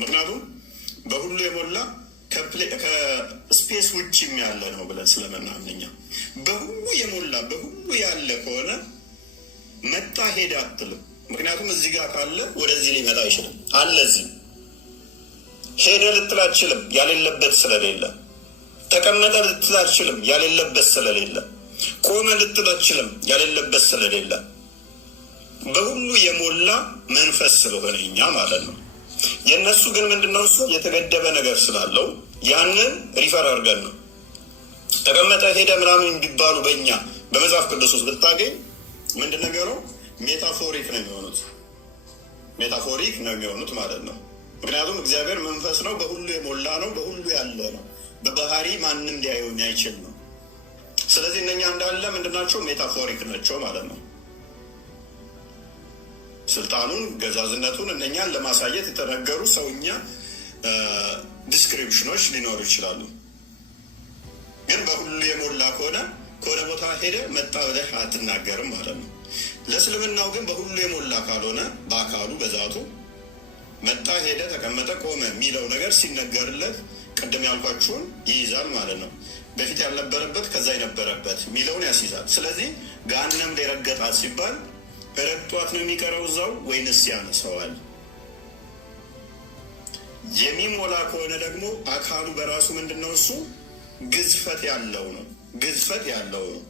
ምክንያቱም በሁሉ የሞላ ከስፔስ ውጭም ያለ ነው ብለን ስለምናምንኛ በሁሉ የሞላ በሁሉ ያለ ከሆነ መጣ ሄደ አትልም። ምክንያቱም እዚህ ጋር ካለ ወደዚህ ሊመጣ አይችልም። አለ እዚህ ሄደ ልትል አትችልም፣ ያሌለበት ስለሌለ። ተቀመጠ ልትል አትችልም፣ ያሌለበት ስለሌለ። ቆመ ልትል አትችልም፣ ያሌለበት ስለሌለ። በሁሉ የሞላ መንፈስ ስለሆነ እኛ ማለት ነው። የእነሱ ግን ምንድነው? እሱ የተገደበ ነገር ስላለው ያንን ሪፈር አድርገን ነው። ተቀመጠ ሄደ ምናምን የሚባሉ በእኛ በመጽሐፍ ቅዱስ ውስጥ ብታገኝ ምንድን ነገረው? ሜታፎሪክ ነው የሚሆኑት። ሜታፎሪክ ነው የሚሆኑት ማለት ነው። ምክንያቱም እግዚአብሔር መንፈስ ነው፣ በሁሉ የሞላ ነው፣ በሁሉ ያለ ነው። በባህሪ ማንም ሊያየው አይችል ነው። ስለዚህ እነኛ እንዳለ ምንድናቸው? ሜታፎሪክ ናቸው ማለት ነው። ስልጣኑን ገዛዝነቱን እነኛን ለማሳየት የተነገሩ ሰውኛ ዲስክሪፕሽኖች ሊኖሩ ይችላሉ። ግን በሁሉ የሞላ ከሆነ ቦታ ሄደ መጣ ብለህ አትናገርም ማለት ነው። ለእስልምናው ግን በሁሉ የሞላ ካልሆነ በአካሉ በዛቱ መጣ ሄደ ተቀመጠ ቆመ የሚለው ነገር ሲነገርለት ቅድም ያልኳችሁን ይይዛል ማለት ነው። በፊት ያልነበረበት ከዛ የነበረበት የሚለውን ያስይዛል። ስለዚህ ገሃነም ላይ ረገጣት ሲባል ረግጧት ነው የሚቀረው እዛው ወይንስ ያነሰዋል? የሚሞላ ከሆነ ደግሞ አካሉ በራሱ ምንድነው? እሱ ግዝፈት ያለው ነው። ግዝፈት ያለው ነው።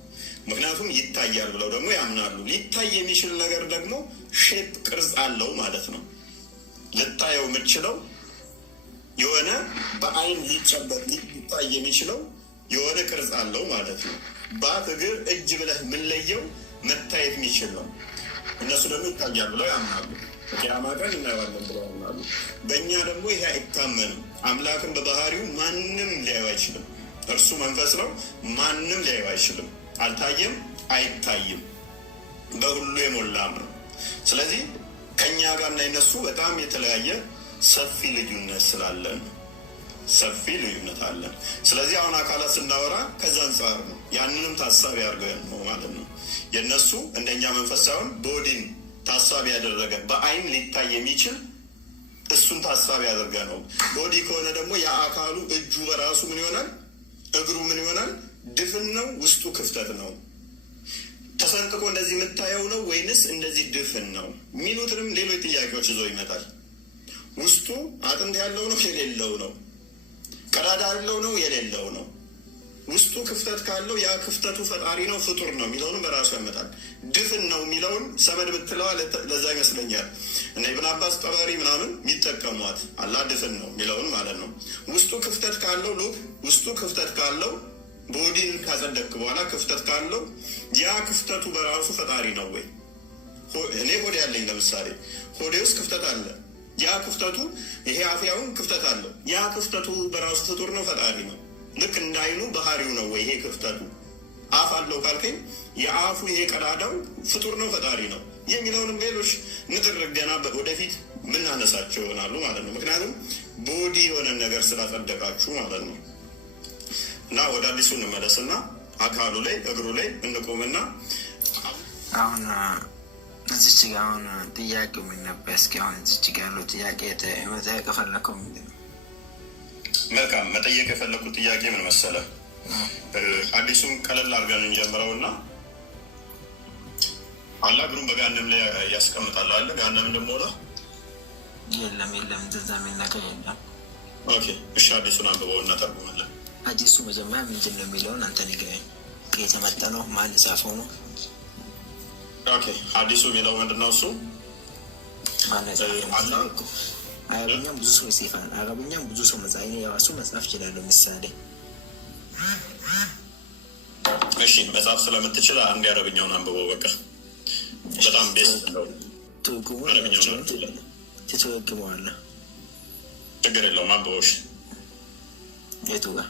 ምክንያቱም ይታያል ብለው ደግሞ ያምናሉ። ሊታይ የሚችል ነገር ደግሞ ሼፕ ቅርጽ አለው ማለት ነው። ልታየው የምችለው የሆነ በአይን ሊጨበጥ ሊታይ የሚችለው የሆነ ቅርጽ አለው ማለት ነው። በአፍ እግር እጅ ብለህ የምንለየው መታየት የሚችል ነው። እነሱ ደግሞ ይታያል ብለው ያምናሉ። ቂያማ ቀን እናየዋለን ብለው ያምናሉ። በእኛ ደግሞ ይሄ አይታመንም። አምላክን በባህሪው ማንም ሊያዩ አይችልም። እርሱ መንፈስ ነው። ማንም ሊያዩ አይችልም። አልታየም፣ አይታይም። በሁሉ የሞላም ነው። ስለዚህ ከእኛ ጋር እና የነሱ በጣም የተለያየ ሰፊ ልዩነት ስላለን ሰፊ ልዩነት አለን። ስለዚህ አሁን አካላት ስናወራ ከዛ አንጻር ነው። ያንንም ታሳቢ አድርገን ነው ማለት ነው። የእነሱ እንደኛ መንፈስ ሳይሆን ቦዲን ታሳቢ ያደረገ በአይን ሊታይ የሚችል እሱን ታሳቢ ያደርገ ነው። ቦዲ ከሆነ ደግሞ የአካሉ እጁ በራሱ ምን ይሆናል? እግሩ ምን ይሆናል? ድፍን ነው፣ ውስጡ ክፍተት ነው። ተሰንጥቆ እንደዚህ የምታየው ነው ወይንስ እንደዚህ ድፍን ነው የሚሉትንም ሌሎች ጥያቄዎች ይዞ ይመጣል። ውስጡ አጥንት ያለው ነው የሌለው ነው? ቀዳዳ ያለው ነው የሌለው ነው? ውስጡ ክፍተት ካለው ያ ክፍተቱ ፈጣሪ ነው ፍጡር ነው የሚለውንም በራሱ ያመጣል። ድፍን ነው የሚለውን ሰመድ ብትለዋ ለዛ ይመስለኛል እና ኢብን አባስ ጠበሪ ምናምን የሚጠቀሟት አላ ድፍን ነው የሚለውን ማለት ነው። ውስጡ ክፍተት ካለው ውስጡ ክፍተት ካለው ቦዲን ካጸደቅ በኋላ ክፍተት ካለው ያ ክፍተቱ በራሱ ፈጣሪ ነው ወይ? እኔ ሆዴ ያለኝ ለምሳሌ ሆዴ ውስጥ ክፍተት አለ። ያ ክፍተቱ ይሄ አፍያውን ክፍተት አለው። ያ ክፍተቱ በራሱ ፍጡር ነው ፈጣሪ ነው? ልክ እንዳይኑ ባህሪው ነው ወይ? ይሄ ክፍተቱ አፍ አለው ካልከኝ የአፉ ይሄ ቀዳዳው ፍጡር ነው ፈጣሪ ነው የሚለውንም ሌሎች ንትርክ ገና ወደፊት ምናነሳቸው ይሆናሉ ማለት ነው። ምክንያቱም ቦዲ የሆነ ነገር ስላጸደቃችሁ ማለት ነው። እና ወደ አዲሱ እንመለስና አካሉ ላይ እግሩ ላይ እንቆምና አሁን እዚች ጋ አሁን ጥያቄው ምን ነበር? እስኪ አሁን እዚች ጋ ያለው ጥያቄ መጠየቅ የፈለከው ምንድን ነው? መልካም መጠየቅ የፈለኩት ጥያቄ ምን መሰለ? አዲሱን ቀለል አድርገን እንጀምረውና አላህ እግሩን በገሃነም ላይ ያስቀምጣል አለ። ገሃነም እንደሞላ የለም እንደዛ የሚል ነገር የለም። ኦኬ እሺ፣ አዲሱን አንብበውና ተርጉመልን። አዲሱ መጀመሪያ ምንድን ነው የሚለውን አንተ ንገረኝ። ከየት የመጣ ነው? ማን ጻፈው ነው? ኦኬ አዲሱ የሚለው ምንድነው? እሱ አረብኛም ብዙ ሰው ይጽፋል። አረብኛም ብዙ ሰው መጽሐፍ የራሱ መጽሐፍ ይችላለሁ። ምሳሌ እሺ፣ መጽሐፍ ስለምትችል አንድ አረብኛውን አንብበው። በቃ በጣም ቤስ ነው። ትተረጉመዋለህ። ችግር የለውም አንብበው። እሺ የቱ ጋር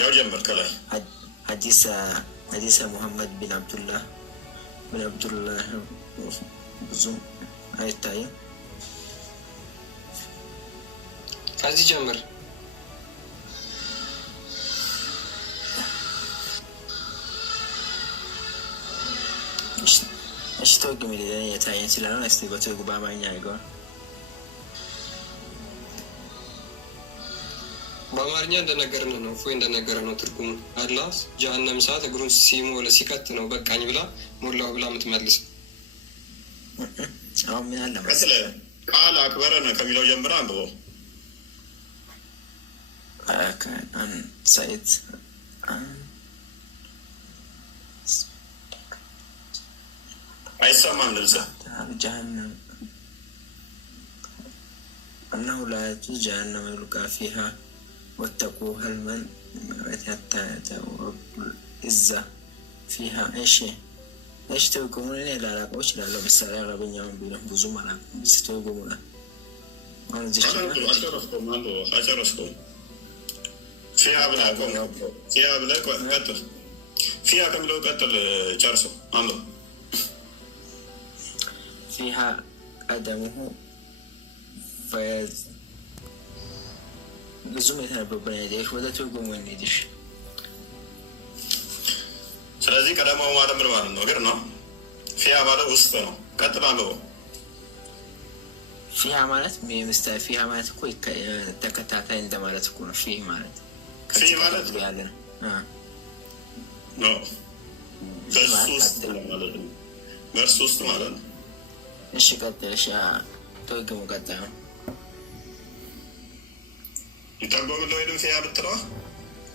ያው ጀምር ከላይ ሐዲስ ሙሐመድ ቢን አብዱላህ ብዙም አይታይም። ከዚህ ጀምር እሺ ተወግም የታየን ይችላል። እስቲ በተወጉ በአማርኛ አይገዋል። በአማርኛ እንደነገርን ነው እፎይ እንደነገረ ነው ትርጉሙ። አላህ ጀሀነም ሰዓት እግሩን ሲሞለ ሲከት ነው በቃኝ ብላ ሞላው ብላ የምትመልስ። አሁን ምን አለ ቃል አክበረን ከሚለው ጀምረ አንብበው። ሰኢድ አይሰማም ድምጽ ጀሀነም أنه لا يجوز جهنم يلقى فيها واتقوا هل من حتى رب العزة فيها ايش تقولون لي لا لاقوش لا بس على عربية من بينهم بزوم على بس تقولون أشرفكم فيها بلاكم فيها بلاك قتل فيها كم لو قتل جرسو عمرو فيها قدمه فيز ብዙም የተነበበን አይዲያሽ ወደ ትርጉሙ እንሂድሽ። ስለዚህ ቀደማው ማለት ምን ማለት ነው? እግር ነው። ፊያ ማለት ውስጥ ነው። ቀጥል አንብበው። ፊያ ማለት ፊያ ማለት እኮ ተከታታይ እንደማለት እኮ ነው። ፊህ ማለት ያለ ነው። በእርሱ ውስጥ ማለት ነው። እሺ ቀጥል። እሺ ትርጉሙ ቀጣይ ነው። ይተርጎምልህ ወይም ፊያ ብትለዋ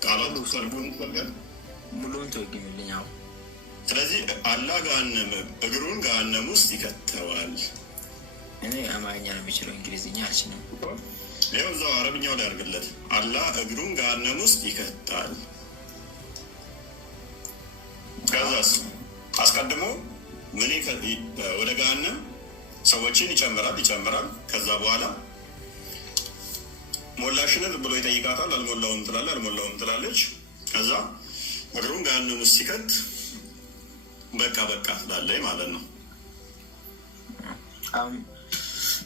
ቃላቱ ሰርጉን ትፈልጋል ሙሉውን ተወግምልኝ። አዎ ስለዚህ አላህ እግሩን ገሃነም ውስጥ ይከተዋል። እኔ አማርኛ ነው የሚችለው፣ እንግሊዝኛ አልችልም። ይኸው እዛው አረብኛው ላይ አድርግለት። አላህ እግሩን ገሃነም ውስጥ ይከታል። ከዛስ አስቀድሞ ምን ወደ ገሃነም ሰዎችን ይጨምራል። ከዛ በኋላ ሞላሽን ብሎ ይጠይቃታል። አልሞላውም ትላለች። ከዛ እግሩን ገሃነም ውስጥ ሲከት በቃ ትላለች ማለት ነው።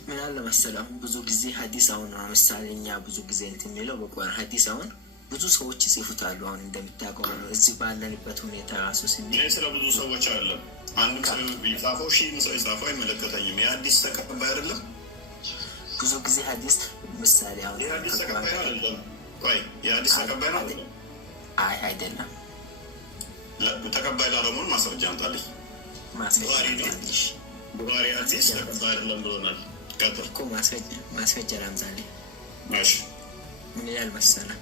ምን አለ መሰለህ አሁን ብዙ ጊዜ ሀዲስ አሁን ምሳሌ እኛ ብዙ ጊዜ እንትን የሚለው በቁርአን ሀዲስ አሁን ብዙ ሰዎች ይጽፉታሉ። አሁን እንደምታውቀው ነው እዚህ ባለንበት ሁኔታ ራሱ ይህ ስለ ብዙ ሰዎች አይደለም። አንድ ሰው የጻፈው ሰው የጻፈው አይመለከተኝም። የሀዲስ ተቀባይ አይደለም። ብዙ ጊዜ ሀዲስ ምሳሌ አሁን የሀዲስ ተቀባይ አይደለም። የሀዲስ ተቀባይ ነው አይደለም። ተቀባይ ላለመሆን ማስረጃ አምጣልኝ። ቡኻሪ ሀዲስ ተቀባይ አይደለም ብሎናል። እኮ ማስረጃ ላምጣልኝ። ምን ይላል መሰለህ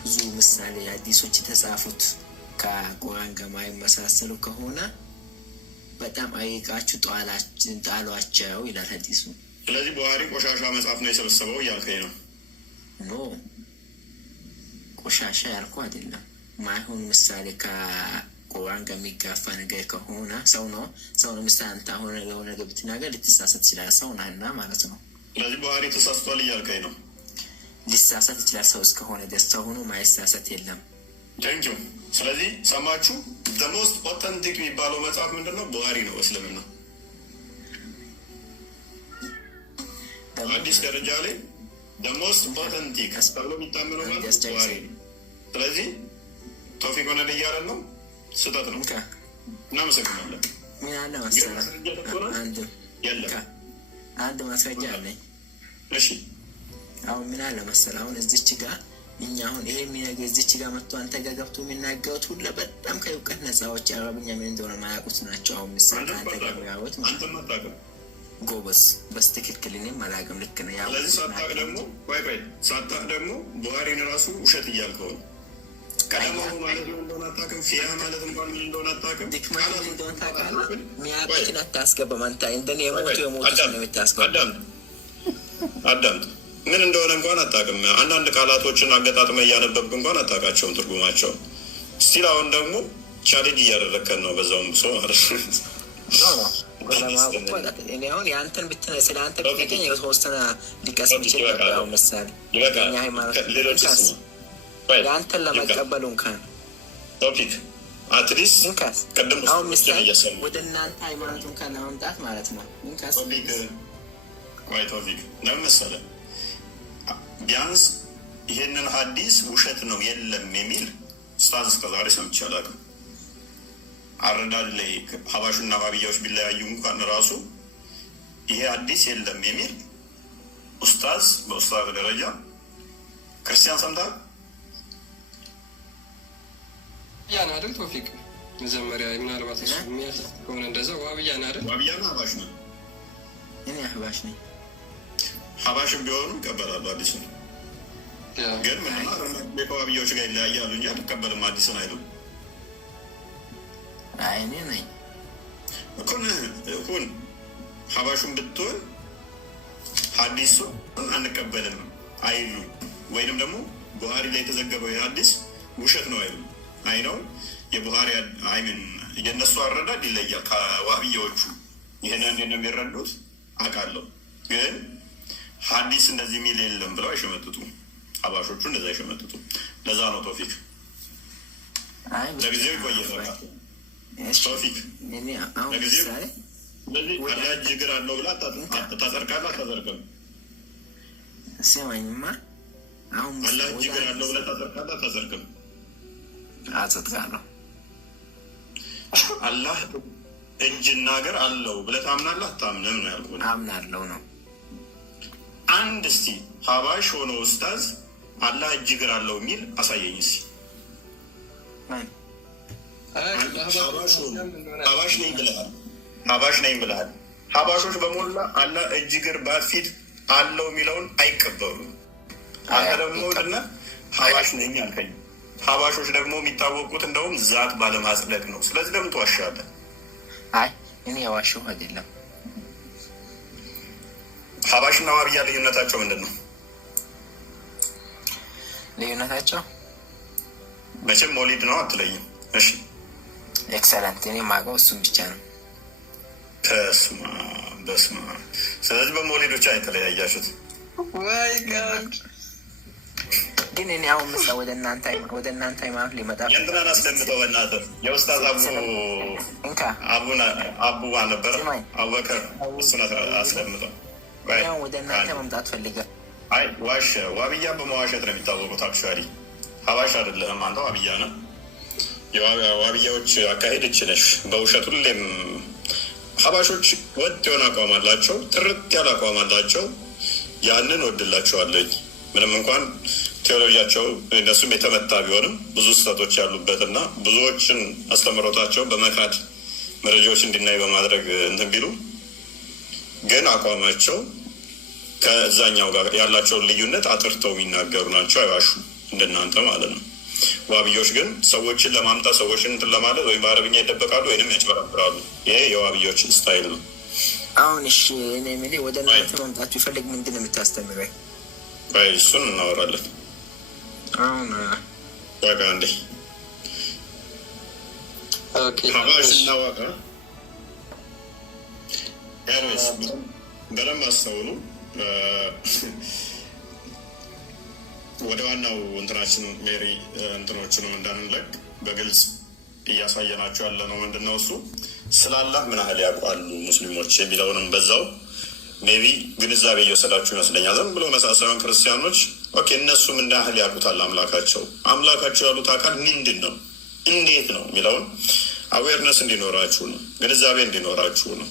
ብዙ ምሳሌ ሀዲሶች የተጻፉት ከቁርአን ጋር የማይመሳሰሉ ከሆነ በጣም አይቃችሁ ጣሏቸው ይላል ሀዲሱ። ስለዚህ ቡኻሪ ቆሻሻ መጽሐፍ ነው የሰበሰበው እያልከኝ ነው? ኖ ቆሻሻ ያልኩ አይደለም። ማይሆን ምሳሌ ከቁርአን ጋር የሚጋፋ ነገር ከሆነ ሰው ነው ምሳሌ አንተ አሁን የሆነ ነገር ብትናገር ልትሳሳት ይችላል። ሰው ናና ማለት ነው። ስለዚህ ቡኻሪ ተሳስቷል እያልከኝ ነው? ሊሳሳት ይችላል። ሰው እስከሆነ ደስ ሰው ሆኖ ማይሳሳት የለም። ቴንኪዩ። ስለዚህ ሰማችሁ፣ ዘሞስት ኦተንቲክ የሚባለው መጽሐፍ ምንድን ነው? ቡኻሪ ነው። እስልምና አዲስ ደረጃ ላይ ዘሞስት ኦተንቲክ ተብሎ የሚታመነው ማለት ቡኻሪ ነው። ስለዚህ ቶፊቅ ሆነ እያለን ነው። ስህተት ነው። እናመሰግናለን። ምን አለ መሰለህ አንድ ማስረጃ አለኝ። እሺ አሁን ምን አለ መሰለህ አሁን እዚች ጋር እኛ አሁን ይሄ የሚነገር እዚች ጋር መጥቶ አንተ ጋር ገብቶ የሚናገሩት ሁሉ በጣም ከእውቀት ነፃዎች አረብኛ ምን እንደሆነ ማያውቁት ናቸው። አሁን ምሳሌ አንተ ጋር የሚያወት ማለት ጎበዝ በስትክክል እኔም አላውቅም። ልክ ነው። ያው ስለዚህ ሳታቅ ደግሞ ቡኻሪን ራሱ ውሸት እያልከው ነው። ቀደማው ማለት እንደሆነ አታውቅም። ፊያ ማለት እንኳን ምን እንደሆነ አታውቅም። ድክመት እንደሆነ ታውቃለህ። የሚያውቁትን አታስገባም። አንተ እንደኔ የሞቱት ነው የምታስገባ። አዳምጥ ምን እንደሆነ እንኳን አታውቅም። አንዳንድ ቃላቶችን አገጣጥመህ እያነበብክ እንኳን አታውቃቸውም ትርጉማቸው። ስቲል አሁን ደግሞ ቻሌንጅ እያደረግከን ነው። በዛውም ሰው ማለት እኔ አሁን የአንተን ስለ አንተ ብትገኝ የተወሰነ ሊቀስም ይችል ነበር። አሁን ምሳሌ ሃይማኖት የአንተን ለመቀበሉ እንኳን ቶፒክ አትሊስት ቅድም አሁን ምሳሌ ወደ እናንተ ሃይማኖት እንኳን ለመምጣት ማለት ነው። ቶፒክ ለምን መሰለህ ቢያንስ ይሄንን ሀዲስ ውሸት ነው የለም የሚል ኡስታዝ እስከዛሬ ሰምቼ አላውቅም። አረዳድ ላይ ሀባሹና ዋብያዎች ቢለያዩ እንኳን ራሱ ይሄ አዲስ የለም የሚል ኡስታዝ በኡስታዝ ደረጃ ክርስቲያን ሰምታል። ያን አይደል ቶፊቅ መጀመሪያ ምናልባት እሱ የሚያስብ ከሆነ እንደዛ ዋብያን አይደል? ዋብያና ሀባሽ ነው። እኔ ሀባሽ ነኝ። ሀባሽም ቢሆኑ ይቀበላሉ አዲሱን። ግን ምንና ከዋብያዎች ጋር ይለያያሉ እንጂ አልቀበልም አዲስን አይሉም። እኔ ነኝ ሁን ሀባሹን ብትሆን ሀዲሱ አንቀበልም አይሉ ወይንም ደግሞ ቡሃሪ ላይ የተዘገበው የሀዲስ ውሸት ነው አይሉ አይ ነው የቡሃሪ አይምን የእነሱ አረዳድ ይለያል ከዋብያዎቹ። ይህን እንዴት ነው የሚረዱት አውቃለሁ። ግን ሀዲስ እንደዚህ የሚል የለም ብለው አይሸመጥጡ። ሀባሾቹ እንደዛ አይሸመጥጡ። ለዛ ነው ቶፊክ ለጊዜው ይቆየ ቶፊክ ለጊዜው ስለዚህ አላህ ችግር አለው ብላ ታጸድቃለህ አታጸድቅም? ስማኝማ አሁን አላህ ችግር አለው ብላ ታጸድቃለህ አታጸድቅም? አጸድቃለሁ። አላህ እጅና እግር አለው ብለህ ታምናለህ አታምንም ነው ያልኩህ። አምናለሁ ነው። አንድ እስቲ ሀባሽ ሆኖ ኡስታዝ አላህ እጅ እግር አለው የሚል አሳየኝ እስቲ። ሀባሽ ነኝ ብለሃል። ሀባሽ ነኝ ብለሃል። ሀባሾች በሞላ አላህ እጅ እግር በፊት አለው የሚለውን አይቀበሉም። አንተ ደግሞ እና ሀባሽ ነኝ አልከኝ። ሀባሾች ደግሞ የሚታወቁት እንደውም ዛት ባለማጽደቅ ነው። ስለዚህ ለምን ትዋሻለህ? አይ እኔ የዋሸሁ አይደለም። ሀባሽና ዋብያ ልዩነታቸው ምንድን ነው? ልዩነታቸው መቼም ሞሊድ ነው አትለይም። እሺ ኤክሰለንት። እኔ የማውቀው እሱም ብቻ ነው። በስማ ስለዚህ በሞሊድ ብቻ የተለያያችሁት። ግን እኔ አሁን ምሳ ወደ እናንተ ሃይማኖት ሊመጣ የእንትናን አስደምጠው በእናትህ የኡስታዝ አቡ ነበረ አቡበከር እሱን አስደምጠው። ወደ እናንተ መምጣት ፈልገ አይ ዋሸ። ዋብያ በመዋሸት ነው የሚታወቁት። አክቹዋሊ ሀባሽ አይደለም አንተ ዋብያ ነው። የዋብያዎች አካሄድ እችነሽ በውሸት ሁሌም ሀባሾች ወጥ የሆነ አቋም አላቸው፣ ጥርት ያለ አቋም አላቸው። ያንን ወድላቸዋለኝ ምንም እንኳን ቴዎሎጂያቸው እነሱም የተመታ ቢሆንም ብዙ ስህተቶች ያሉበትና ብዙዎችን አስተምሮታቸው በመካድ መረጃዎች እንዲናይ በማድረግ እንትን ቢሉ ግን አቋማቸው ከዛኛው ጋር ያላቸውን ልዩነት አጥርተው የሚናገሩ ናቸው። አይዋሹ እንደናንተ ማለት ነው። ዋብዮች ግን ሰዎችን ለማምጣት ሰዎችን እንትን ለማለት ወይም በአረብኛ ይደበቃሉ ወይንም ያጭበረብራሉ። ይሄ የዋብዮች ስታይል ነው። አሁን እሺ እኔ የምልህ ወደ እናንተ መምጣቱ ይፈልግ ምንድን ነው የምታስተምረኝ? እሱን እናወራለን። አሁን ዋጋ እንዴ ሀባሽ እናዋቃ ያርስ በደንብ አስተውሉ። ወደ ዋናው እንትናችን ሜሪ እንትኖችንም እንዳንለቅ በግልጽ እያሳየናቸው ያለ ነው። ምንድነው እሱ ስላላህ ምን ያህል ያውቃሉ ሙስሊሞች የሚለውንም በዛው ሜቢ ግንዛቤ እየወሰዳችሁ ይመስለኛል። ዝም ብሎ መሳሳዩን ክርስቲያኖች ኦኬ እነሱ ምን ያህል ያውቁታል አምላካቸው ያሉት አካል ምንድን ነው እንዴት ነው የሚለውን አዌርነስ እንዲኖራችሁ ነው፣ ግንዛቤ እንዲኖራችሁ ነው።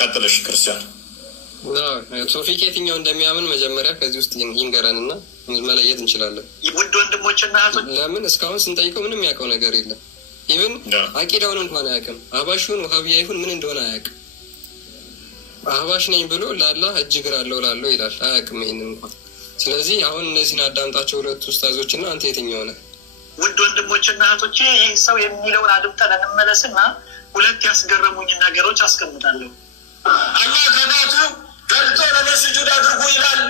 ቀጥለሽ ክርስቲያን ቶፊክ የትኛው እንደሚያምን መጀመሪያ ከዚህ ውስጥ ይንገረን እና መለየት እንችላለን። ውድ ወንድሞችና ለምን እስካሁን ስንጠይቀው ምንም ያውቀው ነገር የለም። ኢቭን አቂዳውን እንኳን አያውቅም። አህባሹን ውሃብያ ይሁን ምን እንደሆነ አያውቅም። አህባሽ ነኝ ብሎ ለአላህ እጅ እግር አለው ላለው ይላል፣ አያውቅም ይሄንን እንኳን። ስለዚህ አሁን እነዚህን አዳምጣቸው ሁለቱ ኡስታዞች እና አንተ የትኛው ነህ? ውድ ወንድሞችና እህቶቼ ይህ ሰው የሚለውን አድምጠን እንመለስና ሁለት ያስገረሙኝ ነገሮች አስቀምጣለሁ። አላህ ከዛቱ ገልጦ ለኔ ስጁድ አድርጉ ይላል።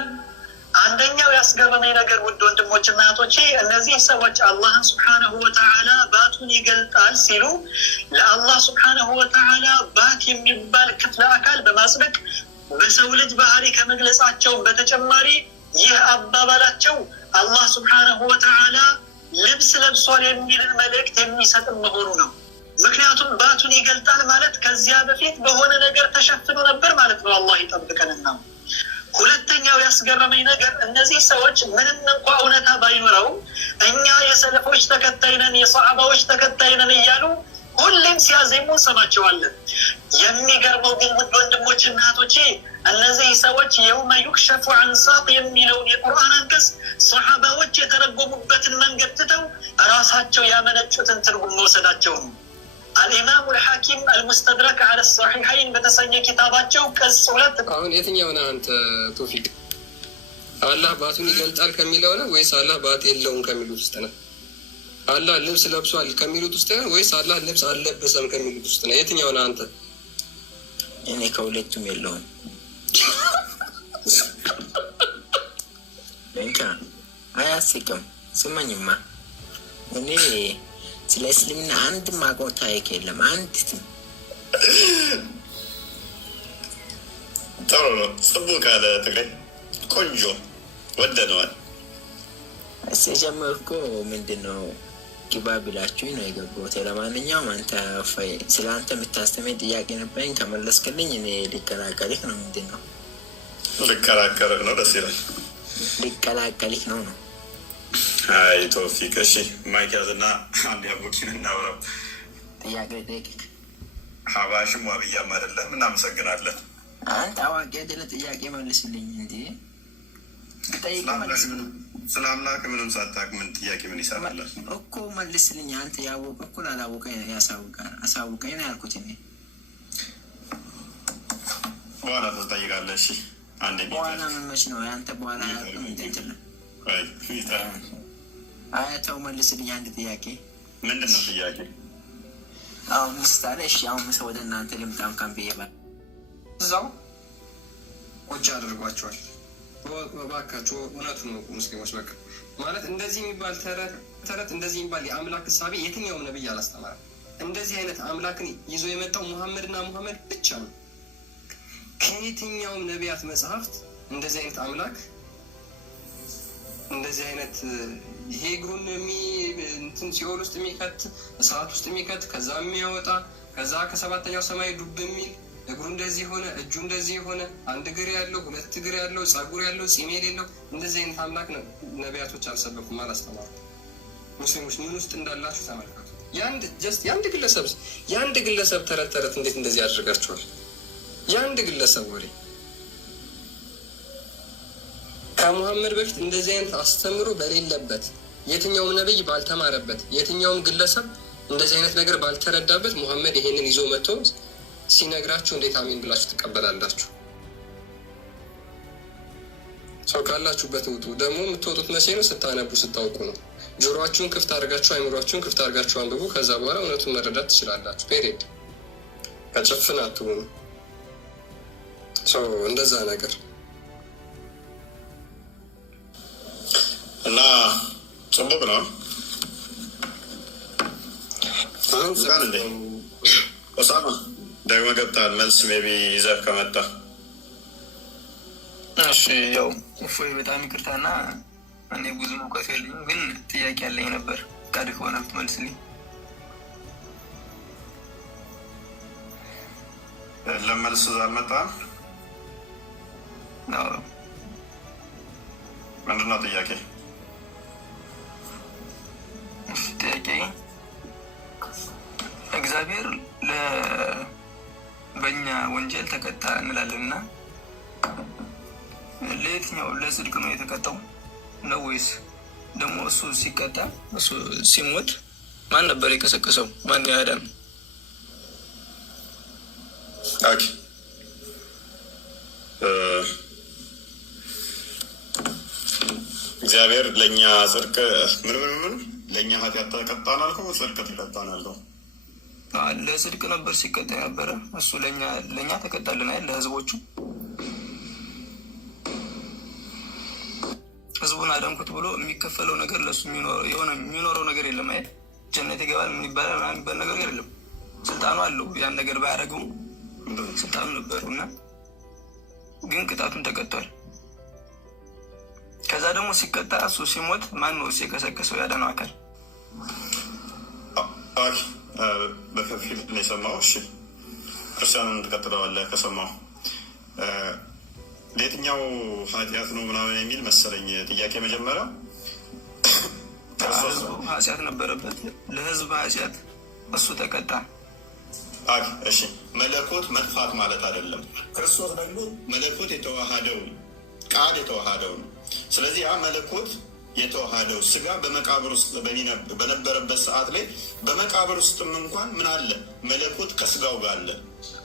አንደኛው ያስገረመኝ ነገር ውድ ወንድሞችና እህቶቼ እነዚህ ሰዎች አላህን ስብሓነሁ ወተዓላ ባቱን ይገልጣል ሲሉ ለአላህ ስብሓነሁ ወተዓላ ባት የሚባል ክፍለ አካል በማጽደቅ በሰው ልጅ ባህሪ ከመግለጻቸው በተጨማሪ ይህ አባባላቸው አላህ ስብሓነሁ ወተዓላ ልብስ ለብሷል የሚልን መልእክት የሚሰጥ መሆኑ ነው። ምክንያቱም ባቱን ይገልጣል ማለት ከዚያ በፊት በሆነ ነገር ተሸፍኖ ነበር ማለት ነው። አላህ ይጠብቀንና ሁለተኛው ያስገረመኝ ነገር እነዚህ ሰዎች ምንም እንኳ እውነታ ባይኖረው እኛ የሰለፎች ተከታይ ነን፣ የሰሃባዎች ተከታይ ነን እያሉ ሁሌም ሲያዜሙ እንሰማቸዋለን። የሚገርመው ግን ውድ ወንድሞች እና እህቶቼ እነዚህ ሰዎች የውመ ዩክሸፉ ዐን ሳቅ የሚለውን የቁርአን አንቀጽ ሰሃባዎች የተረጎሙበትን መንገድ ትተው ራሳቸው ያመነጩትን ትርጉም መውሰዳቸው ነው። አልኢማሙ ልሐኪም አልሙስተድረክ ዐለ ሰሒሐይን በተሰኘ ኪታባቸው ቅጽ 2 አሁን የትኛው ነህ አንተ ቶፊቅ? አላህ ባቱን ይገልጣል ከሚለው ነው ወይስ አላህ ባት የለውም ከሚሉት ውስጥ ነው? አላህ ልብስ ለብሷል ከሚሉት ውስጥ ነው ወይስ አላህ ልብስ አልለበሰም ከሚሉት ውስጥ ነው? የትኛው ነህ አንተ? እኔ ከሁለቱም የለውም። እንካ አያስቅም። ስማኝማ እኔ ስለ እስልምና አንድ ማውቀው ታሪክ የለም። አንዲትም ጥሩ ነው። ጽቡ ካለ ትግሬ ቆንጆ ወደነዋል። ሲጀምር እኮ ምንድን ነው ግባ ብላችሁኝ ነው የገባሁት። ለማንኛውም አንተ ስለ አንተ የምታስተምረኝ ጥያቄ ነበረኝ፣ ከመለስክልኝ እኔ ሊቀላቀልህ ነው። ምንድን ነው ልከራከርህ ነው? ደስ ይላል። ሊቀላቀልህ ነው ነው። አይ ቶፊቅ፣ እሺ ማይክ ያዝና አንድ ያቦኪን እናውራው። ጥያቄ ጠይቅህ። ሀባሽም ዋብያም አይደለም። እናመሰግናለን። አንተ አዋቂ አይደለ? ጥያቄ መልስልኝ። እንዲ ጠይቅ መልስልኝ። ስለ አምላክ ምንም ሳታውቅ ምን ጥያቄ ምን ይሰራል እኮ? መልስልኝ። አንተ ያወቀ እኮ ላላወቀ አሳውቀኝ ነው ያልኩት እኔ። በኋላ ትጠይቃለህ። እሺ አንዴ በኋላ ምን መች ነው ያንተ በኋላ ያልኩም እንትን አያተው መልስልኝ። አንድ ጥያቄ። ምንድን ነው ጥያቄ? አሁን ምሳሌ እሺ፣ አሁን ምሳ ወደ እናንተ ልምጣም ካም ብዬ እዛው ቁጭ አድርጓቸዋል። እባካችሁ እውነቱን ነው ሙስሊሞች። በቃ ማለት እንደዚህ የሚባል ተረት እንደዚህ የሚባል የአምላክ እሳቤ የትኛውም ነብይ አላስተማረም። እንደዚህ አይነት አምላክን ይዞ የመጣው ሙሐመድና ሙሐመድ ብቻ ነው። ከየትኛውም ነቢያት መጽሐፍት እንደዚህ አይነት አምላክ እንደዚህ አይነት ይሄ እግሩን እንትን ሲኦል ውስጥ የሚከት እሳት ውስጥ የሚከት ከዛ የሚያወጣ ከዛ ከሰባተኛው ሰማይ ዱብ የሚል እግሩ እንደዚህ ሆነ እጁ እንደዚህ የሆነ አንድ እግር ያለው ሁለት እግር ያለው ጸጉር ያለው ፂም የሌለው እንደዚህ አይነት አምላክ ነቢያቶች አልሰበኩም፣ አላስተማሩም። ሙስሊሞች ምን ውስጥ እንዳላችሁ ተመልከቱ። የአንድ ግለሰብ ተረት እንዴት እንደዚህ አድርጋችኋል? የአንድ ግለሰብ ወሬ ከሙሐመድ በፊት እንደዚህ አይነት አስተምሮ በሌለበት የትኛውም ነብይ ባልተማረበት የትኛውም ግለሰብ እንደዚህ አይነት ነገር ባልተረዳበት ሙሐመድ ይሄንን ይዞ መጥቶ ሲነግራችሁ እንዴት አሚን ብላችሁ ትቀበላላችሁ? ሰው ካላችሁበት ውጡ። ደግሞ የምትወጡት መቼ ነው? ስታነቡ ስታውቁ ነው። ጆሮአችሁን ክፍት አድርጋችሁ አይምሯችሁን ክፍት አድርጋችሁ አንብቡ። ከዛ በኋላ እውነቱን መረዳት ትችላላችሁ። ፔሬድ ከጭፍን አትሁኑ። ሰው እንደዛ ነገር እና ጽቡቅ ነው። ዛን እንዴ ኦሳማ ደግሞ ገብታል። መልስ ሜቢ ይዘህ ከመጣ እሺ። ያው እፎይ በጣም ይቅርታና እኔ ብዙ እውቀት የለኝም፣ ግን ጥያቄ ያለኝ ነበር። ፈቃድ ከሆነ ብትመልስልኝ። ለመልስ አልመጣም። ምንድን ነው ጥያቄ? ጥያቄ እግዚአብሔር በእኛ ወንጀል ተቀጣ እንላለንና ለየትኛው ለጽድቅ ነው የተቀጣው ነው ወይስ ደግሞ እሱ ሲቀጣ እሱ ሲሞት ማን ነበር የቀሰቀሰው? ማን ያዳነው? ኦኬ እግዚአብሔር ለእኛ ጽድቅ ምን ለእኛ ኃጢአት ተቀጣን አልከው? ጽድቅ ተቀጣን አልከው? ለጽድቅ ነበር ሲቀጣ ነበረ። እሱ ለእኛ ተቀጣልን አይደል? ለህዝቦቹ ህዝቡን አዳንኩት ብሎ የሚከፈለው ነገር ለሱ የሚኖረው ነገር የለም አይደል? ጀነት ይገባል ምን ይባላል ምናምን የሚባል ነገር የለም። ስልጣኑ አለው። ያን ነገር ባያደርገው ስልጣኑ ነበሩ እና ግን ቅጣቱን ተቀጥቷል። ከዛ ደግሞ ሲቀጣ እሱ ሲሞት ማን ነው የቀሰቀሰው ያዳነው አካል? በከፊል ነው የሰማው። እሺ ክርስቲያኑን ትቀጥለዋለህ ከሰማው። ለየትኛው ኃጢአት ነው ምናምን የሚል መሰለኝ ጥያቄ። መጀመሪያ ህዝቡ ኃጢአት ነበረበት። ለህዝብ ኃጢአት እሱ ተቀጣ። እሺ መለኮት መጥፋት ማለት አይደለም። ክርስቶስ ደግሞ መለኮት የተዋሃደው ቃል የተዋሃደው ነው። ስለዚህ ያ መለኮት የተዋሃደው ስጋ በመቃብር ውስጥ በነበረበት ሰዓት ላይ በመቃብር ውስጥም እንኳን ምን አለ? መለኮት ከስጋው ጋር አለ።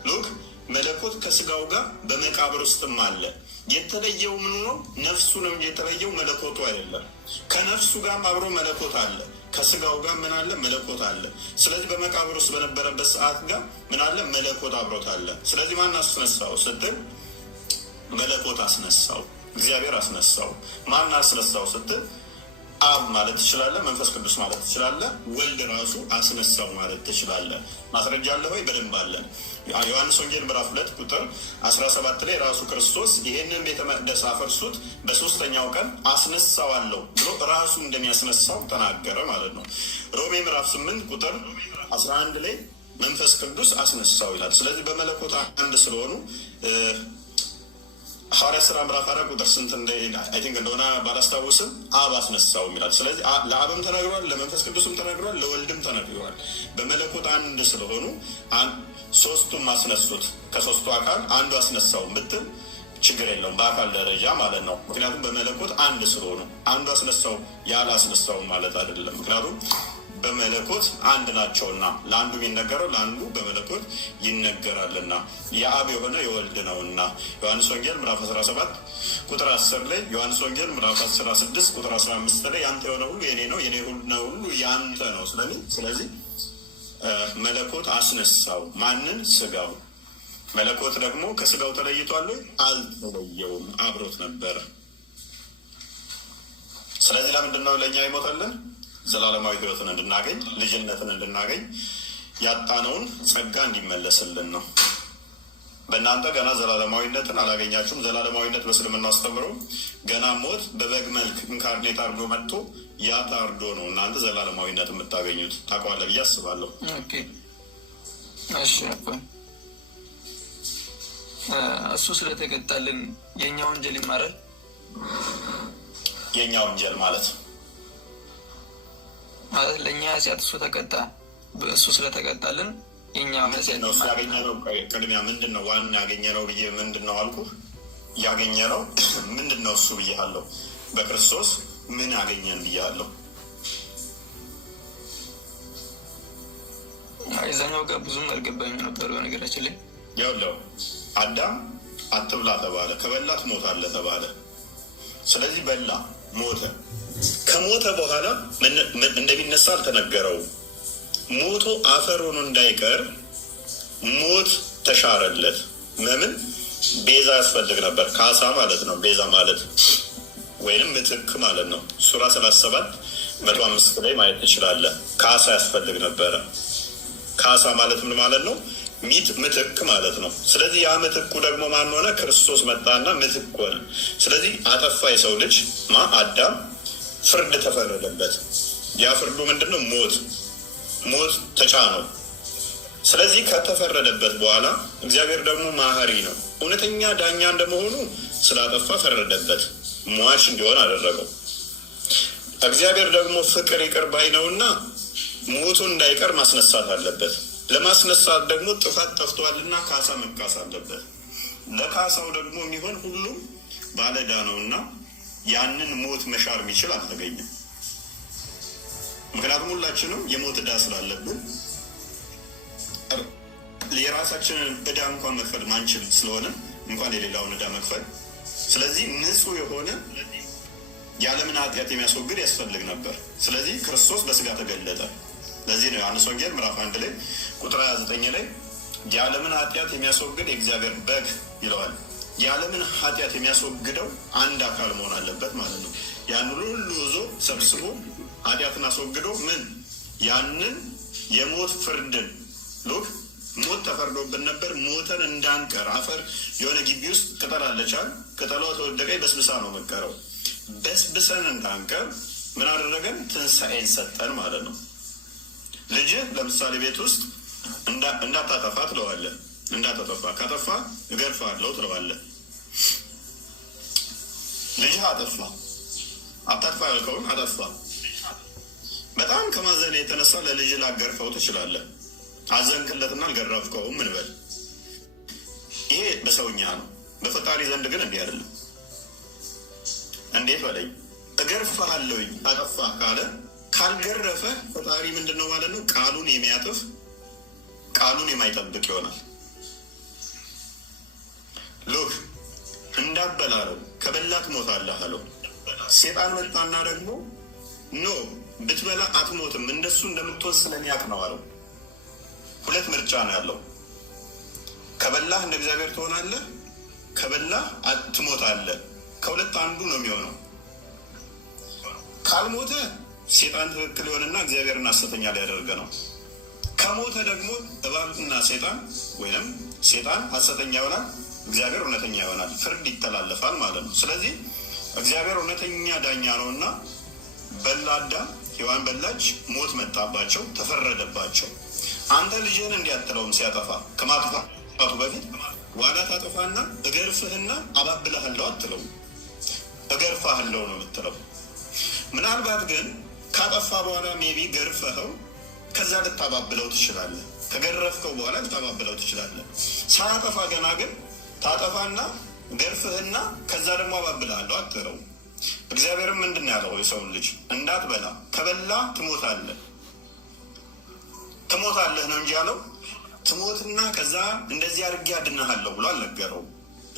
ሉክ መለኮት ከስጋው ጋር በመቃብር ውስጥም አለ። የተለየው ምኑ ነው? ነፍሱ ነው እንጂ የተለየው መለኮቱ አይደለም። ከነፍሱ ጋርም አብሮ መለኮት አለ። ከስጋው ጋር ምን አለ? መለኮት አለ። ስለዚህ በመቃብር ውስጥ በነበረበት ሰዓት ጋር ምን አለ? መለኮት አብሮት አለ። ስለዚህ ማን አስነሳው ስትል መለኮት አስነሳው፣ እግዚአብሔር አስነሳው። ማን አስነሳው ስትል አብ ማለት ትችላለህ፣ መንፈስ ቅዱስ ማለት ትችላለህ፣ ወልድ ራሱ አስነሳው ማለት ትችላለህ። ማስረጃ አለ ወይ? በደንብ አለ። ዮሐንስ ወንጌል ምዕራፍ 2 ቁጥር 17 ላይ ራሱ ክርስቶስ ይሄንን ቤተ መቅደስ አፈርሱት በሶስተኛው ቀን አስነሳዋለሁ ብሎ ራሱ እንደሚያስነሳው ተናገረ ማለት ነው። ሮሜ ምዕራፍ 8 ቁጥር 11 ላይ መንፈስ ቅዱስ አስነሳው ይላል። ስለዚህ በመለኮት አንድ ስለሆኑ ሐዋርያት ሥራ ምዕራፍ 4 ቁጥር ስንት እንደሆነ ባላስታውስም አብ አስነሳው ይላል። ስለዚህ ለአብም ተነግሯል፣ ለመንፈስ ቅዱስም ተነግሯል፣ ለወልድም ተነግሯል። በመለኮት አንድ ስለሆኑ ሶስቱም አስነሱት። ከሶስቱ አካል አንዱ አስነሳው ብትል ችግር የለውም፣ በአካል ደረጃ ማለት ነው። ምክንያቱም በመለኮት አንድ ስለሆኑ አንዱ አስነሳው ያለ አስነሳው ማለት አይደለም። ምክንያቱም በመለኮት አንድ ናቸውና ለአንዱ የሚነገረው ለአንዱ በመለኮት ይነገራልና የአብ የሆነ የወልድ ነውና። ዮሐንስ ወንጌል ምዕራፍ 17 ቁጥር 10 ላይ፣ ዮሐንስ ወንጌል ምዕራፍ 16 ቁጥር 15 ላይ ያንተ የሆነ ሁሉ የኔ ነው፣ የኔ የሆነ ሁሉ ያንተ ነው። ስለዚህ መለኮት አስነሳው ማንን? ስጋው። መለኮት ደግሞ ከስጋው ተለይቷል? አልተለየውም፣ አብሮት ነበረ። ስለዚህ ለምንድን ነው ለእኛ ይሞተልን? ዘላለማዊ ሕይወትን እንድናገኝ፣ ልጅነትን እንድናገኝ፣ ያጣነውን ጸጋ እንዲመለስልን ነው። በእናንተ ገና ዘላለማዊነትን አላገኛችሁም። ዘላለማዊነት በእስልምና አስተምረው ገና ሞት በበግ መልክ ኢንካርኔት አርዶ መጥቶ ያ ታርዶ ነው እናንተ ዘላለማዊነት የምታገኙት። ታውቀዋለህ ብዬ አስባለሁ። እሱ ስለተቀጣልን የእኛ ወንጀል ይማራል። የእኛ ወንጀል ማለት ለእኛ ኃጢአት እሱ ተቀጣ። እሱ ስለተቀጣልን የእኛ ኃጢአት ነው። እሱ ያገኘ ነው። ቅድሚያ ምንድን ነው ዋና ያገኘ ነው ብዬ ምንድን ነው አልኩ? ያገኘ ነው ምንድን ነው እሱ ብያለሁ። በክርስቶስ ምን ያገኘን ብያለሁ? የዛኛው ጋር ብዙም አልገባኝም ነበር በነገራችን ላይ። ያውለው አዳም አትብላ ተባለ፣ ከበላ ትሞታለህ ተባለ። ስለዚህ በላ፣ ሞተ። ከሞተ በኋላ እንደሚነሳ አልተነገረውም። ሞቶ አፈር ሆኖ እንዳይቀር ሞት ተሻረለት። ለምን? ቤዛ ያስፈልግ ነበር። ካሳ ማለት ነው። ቤዛ ማለት ወይንም ምትክ ማለት ነው። ሱራ 37:105 ላይ ማየት ትችላለህ። ካሳ ያስፈልግ ነበረ። ካሳ ማለት ምን ማለት ነው? ምትክ ማለት ነው። ስለዚህ ያ ምትኩ ደግሞ ማን ሆነ? ክርስቶስ መጣና ምትክ ሆነ። ስለዚህ አጠፋ የሰው ልጅ አዳም፣ ፍርድ ተፈረደበት። ያ ፍርዱ ምንድን ነው? ሞት ተጫነው። ስለዚህ ከተፈረደበት በኋላ እግዚአብሔር ደግሞ ማህሪ ነው፣ እውነተኛ ዳኛ እንደመሆኑ ስላጠፋ ፈረደበት፣ ሟች እንዲሆን አደረገው። እግዚአብሔር ደግሞ ፍቅር ይቅር ባይ ነውና ሞቱን እንዳይቀር ማስነሳት አለበት። ለማስነሳት ደግሞ ጥፋት ጠፍቷልና ካሳ መካስ አለበት። ለካሳው ደግሞ የሚሆን ሁሉም ባለዕዳ ነውና ያንን ሞት መሻር የሚችል አልተገኘም። ምክንያቱም ሁላችንም የሞት ዕዳ ስላለብን የራሳችንን ዕዳ እንኳን መክፈል ማንችል ስለሆነ እንኳን የሌላውን ዕዳ መክፈል። ስለዚህ ንጹሕ የሆነ የዓለምን ኃጢአት የሚያስወግድ ያስፈልግ ነበር። ስለዚህ ክርስቶስ በስጋ ተገለጠ። ለዚህ ነው ዮሐንስ ወንጌል ምዕራፍ 1 ላይ ቁጥር 29 ላይ የዓለምን ኃጢአት የሚያስወግድ የእግዚአብሔር በግ ይለዋል። የዓለምን ኃጢአት የሚያስወግደው አንድ አካል መሆን አለበት ማለት ነው። ያን ሁሉ ይዞ ሰብስቦ ኃጢአትን አስወግዶ ያንን የሞት ፍርድን ሞት ተፈርዶብን ነበር። ሞተን እንዳንቀር አፈር የሆነ ግቢ ውስጥ ቅጠል አለቻል። ቅጠሏ ተወደቀኝ በስብሳ ነው መቀረው። በስብሰን እንዳንቀር ምን አደረገን? ትንሣኤን ሰጠን ማለት ነው። ልጅህ ለምሳሌ ቤት ውስጥ እንዳታጠፋ ትለዋለህ። እንዳታጠፋ ካጠፋ እገርፋለሁ ትለዋለህ። ልጅህ አጠፋ፣ አታጥፋ ያልከውን አጠፋ። በጣም ከማዘን የተነሳ ለልጅ ላገርፈው ትችላለህ። አዘንክለትና አልገረፍከውም እንበል። ይሄ በሰውኛ ነው። በፈጣሪ ዘንድ ግን እንዲህ አይደለም። እንዴት በለኝ? እገርፍሃለሁኝ አጠፋህ ካለ ካልገረፈ ፈጣሪ ምንድን ነው ማለት ነው? ቃሉን የሚያጥፍ ቃሉን የማይጠብቅ ይሆናል። ሉክ እንዳበላለው ከበላ ትሞታለህ አለው። ሴጣን መጣና ደግሞ ኖ ብትበላ አትሞትም እንደሱ እንደምትወስ ስለሚያውቅ ነው አለው። ሁለት ምርጫ ነው ያለው። ከበላህ እንደ እግዚአብሔር ትሆናለህ፣ ከበላህ ትሞታለህ። ከሁለት አንዱ ነው የሚሆነው። ካልሞተ ሴጣን ትክክል ይሆንና እግዚአብሔርን ሐሰተኛ ሊያደርገ ነው። ከሞተ ደግሞ እባብና ሴጣን ወይም ሴጣን ሐሰተኛ ይሆናል፣ እግዚአብሔር እውነተኛ ይሆናል። ፍርድ ይተላለፋል ማለት ነው። ስለዚህ እግዚአብሔር እውነተኛ ዳኛ ነው እና በላ አዳም፣ ሔዋን በላች፣ ሞት መጣባቸው፣ ተፈረደባቸው። አንተ ልጅህን እንዲያትለውም ሲያጠፋ ከማጥፋቱ በፊት ዋጋ ታጠፋና እገርፍህና አባብልሃለሁ አትለው፣ እገርፋሃለሁ ነው የምትለው። ምናልባት ግን ካጠፋ በኋላ ሜቢ ገርፈኸው ከዛ ልታባብለው ትችላለህ። ከገረፍከው በኋላ ልታባብለው ትችላለህ። ሳያጠፋ ገና ግን ታጠፋና ገርፍህና ከዛ ደግሞ አባብልሃለሁ አትለው። እግዚአብሔርም ምንድን ያለው የሰውን ልጅ እንዳትበላ፣ ከበላ ትሞታለህ ነው እንጂ ያለው ትሞትና ከዛ እንደዚህ አድርጌ አድናሃለሁ ብሎ አልነገረው።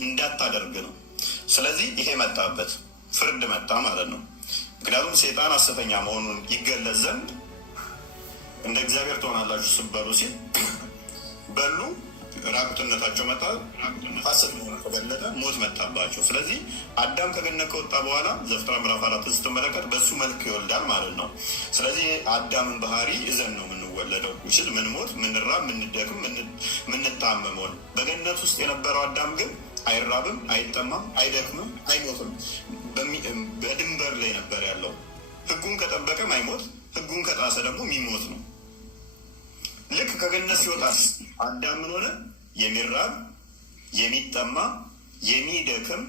እንዳታደርግ ነው። ስለዚህ ይሄ መጣበት፣ ፍርድ መጣ ማለት ነው። ምክንያቱም ሴጣን ሐሰተኛ መሆኑን ይገለጽ ዘንድ እንደ እግዚአብሔር ትሆናላችሁ ስትበሉ ሲል በሉ፣ ራቁትነታቸው መጣ፣ ሐሰት መሆኑ ተገለጠ፣ ሞት መጣባቸው። ስለዚህ አዳም ከገነት ከወጣ በኋላ ዘፍጥረት ምዕራፍ 4 ስትመለከት በሱ መልክ ይወልዳል ማለት ነው። ስለዚህ አዳምን ባህሪ ይዘን ነው የምንወለደው። ይችል ምን ሞት፣ ምንራብ፣ ምንደክም፣ ምንታመመው። በገነት ውስጥ የነበረው አዳም ግን አይራብም፣ አይጠማም፣ አይደክምም፣ አይሞትም። በድንበር ላይ ነበር ያለው። ህጉን ከጠበቀ ማይሞት፣ ህጉን ከጣሰ ደግሞ የሚሞት ነው። ልክ ከገነት ሲወጣስ አዳም ምን ሆነ? የሚራብ፣ የሚጠማ፣ የሚደክም፣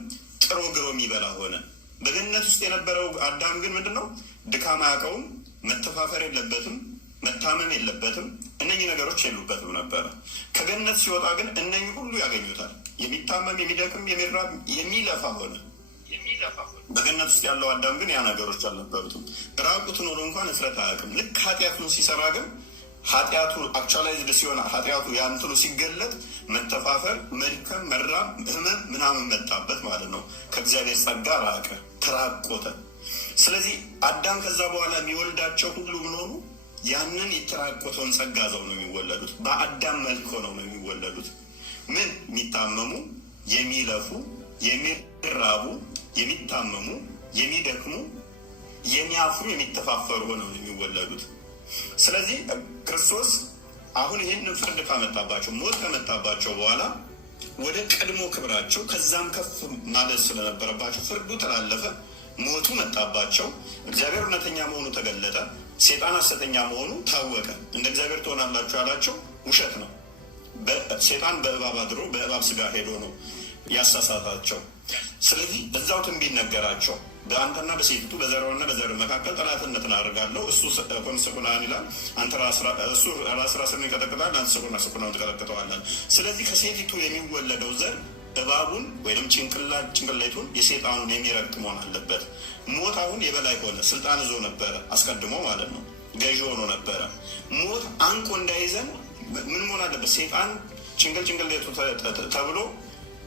ጥሮ ግሮ የሚበላ ሆነ። በገነት ውስጥ የነበረው አዳም ግን ምንድን ነው? ድካም አያውቀውም፣ መተፋፈር የለበትም፣ መታመም የለበትም። እነኚህ ነገሮች የሉበትም ነበረ። ከገነት ሲወጣ ግን እነኚህ ሁሉ ያገኙታል። የሚታመም፣ የሚደክም፣ የሚራብ፣ የሚለፋ ሆነ። በገነት ውስጥ ያለው አዳም ግን ያ ነገሮች አልነበሩትም። ራቁቱን ሆኖ እንኳን እፍረት አያውቅም። ልክ ኃጢአቱን ሲሰራ ግን ኃጢአቱ አክቹዋላይዝድ ሲሆን ኃጢአቱ ያንትኑ ሲገለጥ መተፋፈር፣ መድከም፣ መራብ፣ ህመም ምናምን መጣበት ማለት ነው። ከእግዚአብሔር ጸጋ ራቀ፣ ተራቆተ። ስለዚህ አዳም ከዛ በኋላ የሚወልዳቸው ሁሉ ምን ሆኑ? ያንን የተራቆተውን ጸጋ ዘው ነው የሚወለዱት። በአዳም መልክ ሆነው ነው የሚወለዱት። ምን የሚታመሙ፣ የሚለፉ፣ የሚራቡ፣ የሚታመሙ፣ የሚደክሙ፣ የሚያፍሩ፣ የሚተፋፈሩ ሆነው ነው የሚወለዱት። ስለዚህ ክርስቶስ አሁን ይህንን ፍርድ ካመጣባቸው፣ ሞት ከመጣባቸው በኋላ ወደ ቀድሞ ክብራቸው ከዛም ከፍ ማለት ስለነበረባቸው ፍርዱ ተላለፈ፣ ሞቱ መጣባቸው። እግዚአብሔር እውነተኛ መሆኑ ተገለጠ፣ ሴጣን ሐሰተኛ መሆኑ ታወቀ። እንደ እግዚአብሔር ትሆናላችሁ ያላቸው ውሸት ነው። ሴጣን በእባብ አድሮ በእባብ ስጋ ሄዶ ነው ያሳሳታቸው። ስለዚህ በዛው ትንቢት ነገራቸው። በአንተና በሴቲቱ በዘርና በዘር መካከል ጠላትነትን አድርጋለሁ። እሱ ስቁናን ይላል፣ እሱ ራስ ራስን ይቀጠቅጣል፣ አንተ ስቁናን ትቀጠቅጠዋለን። ስለዚህ ከሴቲቱ የሚወለደው ዘር እባቡን ወይም ጭንቅላቱን የሴጣኑን የሚረግጥ መሆን አለበት። ሞት አሁን የበላይ ሆነ፣ ስልጣን ይዞ ነበረ አስቀድሞ ማለት ነው፣ ገዢ ሆኖ ነበረ። ሞት አንቆ እንዳይዘን ምን መሆን አለበት? ሴጣን ጭንቅላቱ ተብሎ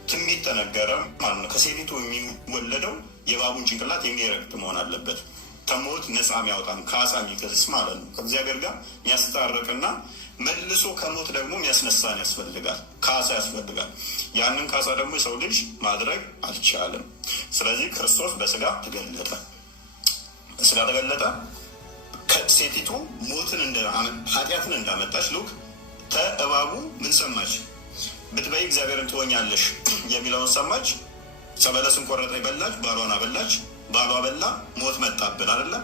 ትንቢት ተነገረ ማለት ነው። ከሴቲቱ የሚወለደው የእባቡን ጭንቅላት የሚረግጥ መሆን አለበት። ከሞት ነፃ የሚያወጣን ካሳ የሚከስስ ማለት ነው። ከእግዚአብሔር ጋር የሚያስታርቅና መልሶ ከሞት ደግሞ የሚያስነሳን ያስፈልጋል፣ ካሳ ያስፈልጋል። ያንን ካሳ ደግሞ የሰው ልጅ ማድረግ አልቻለም። ስለዚህ ክርስቶስ በስጋ ተገለጠ። በስጋ ተገለጠ። ከሴቲቱ ሞትን ኃጢአትን እንዳመጣች ሉክ ከእባቡ ምን ሰማች? ብትበይ እግዚአብሔርን ትሆኛለሽ የሚለውን ሰማች። በለስን ቆረጠ፣ በላች፣ ባሏን አበላች፣ ባሏ በላ፣ ሞት መጣብን አይደለም።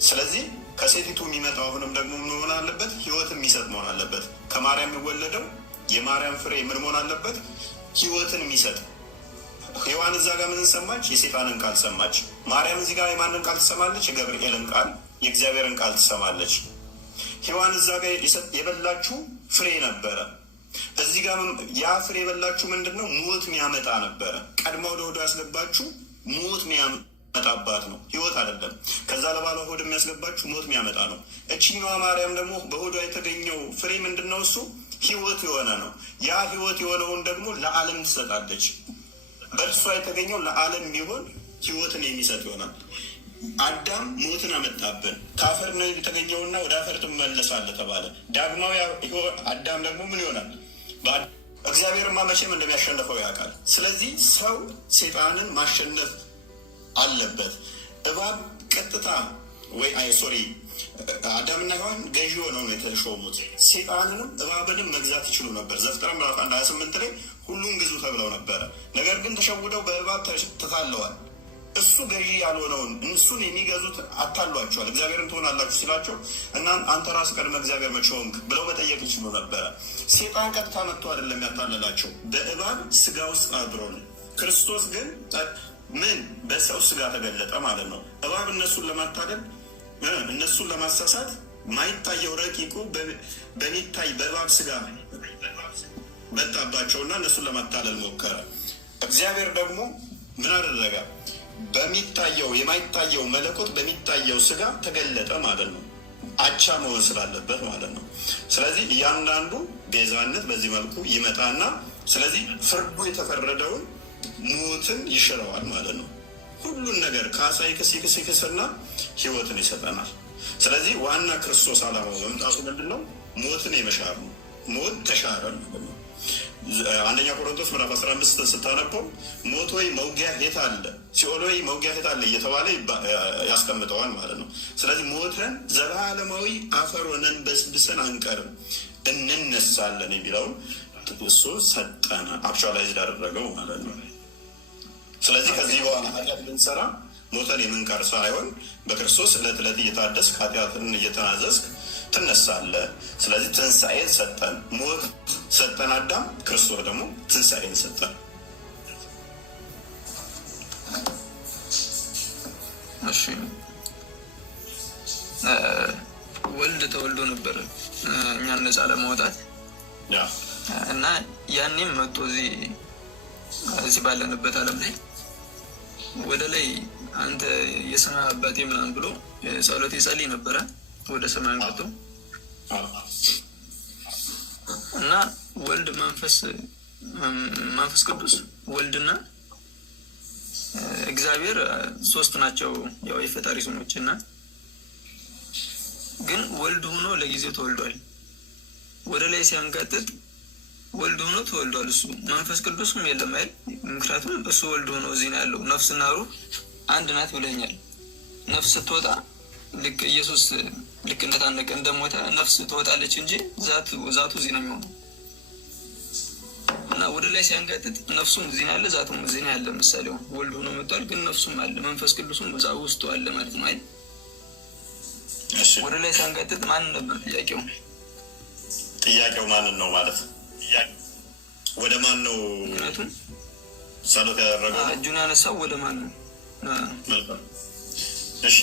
ስለዚህ ከሴቲቱ የሚመጣው አሁንም ደግሞ ምን መሆን አለበት? ህይወትን የሚሰጥ መሆን አለበት። ከማርያም የሚወለደው የማርያም ፍሬ ምን መሆን አለበት? ህይወትን የሚሰጥ ሔዋን እዛ ጋር ምን ሰማች? የሴጣንን ቃል ሰማች። ማርያም እዚህ ጋር የማንን ቃል ትሰማለች? የገብርኤልን ቃል፣ የእግዚአብሔርን ቃል ትሰማለች። ሔዋን እዛ ጋር የበላችሁ ፍሬ ነበረ። እዚህ ጋር ያ ፍሬ የበላችሁ ምንድን ነው? ሞት የሚያመጣ ነበረ። ቀድማ ወደ ሆዷ ያስገባችሁ ሞት የሚያመጣባት ነው፣ ህይወት አይደለም። ከዛ ለባሏ ሆድ የሚያስገባችሁ ሞት የሚያመጣ ነው። እችኛዋ ማርያም ደግሞ በሆዷ የተገኘው ፍሬ ምንድን ነው? እሱ ህይወት የሆነ ነው። ያ ህይወት የሆነውን ደግሞ ለዓለም ትሰጣለች። በእርሷ የተገኘው ለዓለም ቢሆን ህይወትን የሚሰጥ ይሆናል። አዳም ሞትን አመጣብን። ከአፈር ነው የተገኘውና ወደ አፈር ትመለሳለህ ተባለ። ዳግማዊ አዳም ደግሞ ምን ይሆናል? እግዚአብሔርማ መቼም እንደሚያሸንፈው ያውቃል። ስለዚህ ሰው ሴጣንን ማሸነፍ አለበት። እባብ ቀጥታ አዳምና ሔዋን ገዢ ሆነው ነው የተሾሙት። ሴጣንንም እባብንም መግዛት ይችሉ ነበር። ዘፍጥረት ምዕራፍ 1:28 ላይ ሁሉም ግዙ ተብለው ነበረ። ነገር ግን ተሸውደው በእባብ ተታለዋል። እሱ ገዢ ያልሆነውን እሱን የሚገዙት አታሏቸዋል። እግዚአብሔርን ትሆናላችሁ ሲላቸው እና አንተ ራስህ ቀድመ እግዚአብሔር መቼ ሆንክ ብለው መጠየቅ ይችሉ ነበረ። ሴጣን ቀጥታ መጥቶ አይደለም ያታለላቸው፣ በእባብ ስጋ ውስጥ አድሮ ነው። ክርስቶስ ግን ምን በሰው ስጋ ተገለጠ ማለት ነው። እባብ እነሱን ለማታለል እነሱን ለማሳሳት ማይታየው ረቂቁ በሚታይ በእባብ ስጋ መጣባቸውና እነሱን ለማታለል ሞከረ። እግዚአብሔር ደግሞ ምን አደረገ? በሚታየው የማይታየው መለኮት በሚታየው ስጋ ተገለጠ ማለት ነው። አቻ መሆን ስላለበት ማለት ነው። ስለዚህ እያንዳንዱ ቤዛነት በዚህ መልኩ ይመጣና ስለዚህ ፍርዱ የተፈረደውን ሞትን ይሽረዋል ማለት ነው። ሁሉን ነገር ካሳ ይክስና ህይወትን ይሰጠናል። ስለዚህ ዋና ክርስቶስ ዓላማው መምጣቱ ምንድን ነው? ሞትን የመሻር ነው። ሞት ተሻረ ማለት ነው። አንደኛ ቆሮንቶስ ምዕራፍ 15 ስታነበው ሞት ወይ መውጊያ የት አለ፣ ሲኦል ወይ መውጊያ የት አለ እየተባለ ያስቀምጠዋል ማለት ነው። ስለዚህ ሞተን ዘላለማዊ አፈር ሆነን በስብሰን አንቀርም፣ እንነሳለን የሚለውን እሱ ሰጠነ፣ አክቹዋላይዝድ አደረገው ማለት ነው። ስለዚህ ከዚህ በኋላ ኃጢአት ብንሰራ ሞተን የምንቀር ሳይሆን በክርስቶስ ዕለት ዕለት እየታደስክ ኃጢአትን እየተናዘዝክ ትነሳለህ። ስለዚህ ትንሣኤን ሰጠን። ሞት ሰጠን አዳም፣ ክርስቶስ ደግሞ ትንሣኤን ሰጠን። እሺ፣ ወልድ ተወልዶ ነበር እኛን ነፃ ለማውጣት እና ያኔም መጥቶ እዚህ ባለንበት ዓለም ላይ ወደ ላይ አንተ የሰማይ አባቴ ምናምን ብሎ ጸሎት ይጸልይ ነበረ ወደ ሰማይ መጥቶ እና ወልድ መንፈስ ቅዱስ ወልድና እግዚአብሔር ሶስት ናቸው፣ ያው የፈጣሪ ስሞች እና ግን ወልድ ሆኖ ለጊዜው ተወልዷል። ወደ ላይ ሲያንጋጥጥ ወልድ ሆኖ ተወልዷል። እሱ መንፈስ ቅዱስም የለም አይደል? ምክንያቱም እሱ ወልድ ሆኖ እዚህ ነው ያለው። ነፍስና ሩህ አንድ ናት ብለኛል። ነፍስ ስትወጣ ልክ ኢየሱስ ልክ እንደታነቀ እንደሞተ ነፍስ ትወጣለች እንጂ ዛቱ እዚህ ነው የሚሆነው እና ወደ ላይ ሲያንጋጥጥ ነፍሱም እዚህ ነው ያለ፣ ዛቱም እዚህ ነው ያለ። ምሳሌው ወልድ ሆኖ መጥቷል፣ ግን ነፍሱም አለ፣ መንፈስ ቅዱስም እዛ ውስጡ አለ ማለት ነው አይደል? ወደ ላይ ሲያንጋጥጥ ማን ነበር ጥያቄው? ጥያቄው ማንን ነው ማለት ወደ ማን ነው ጸሎት ያደረገው? እጁን ያነሳው ወደ ማን ነው? መልካም እሺ፣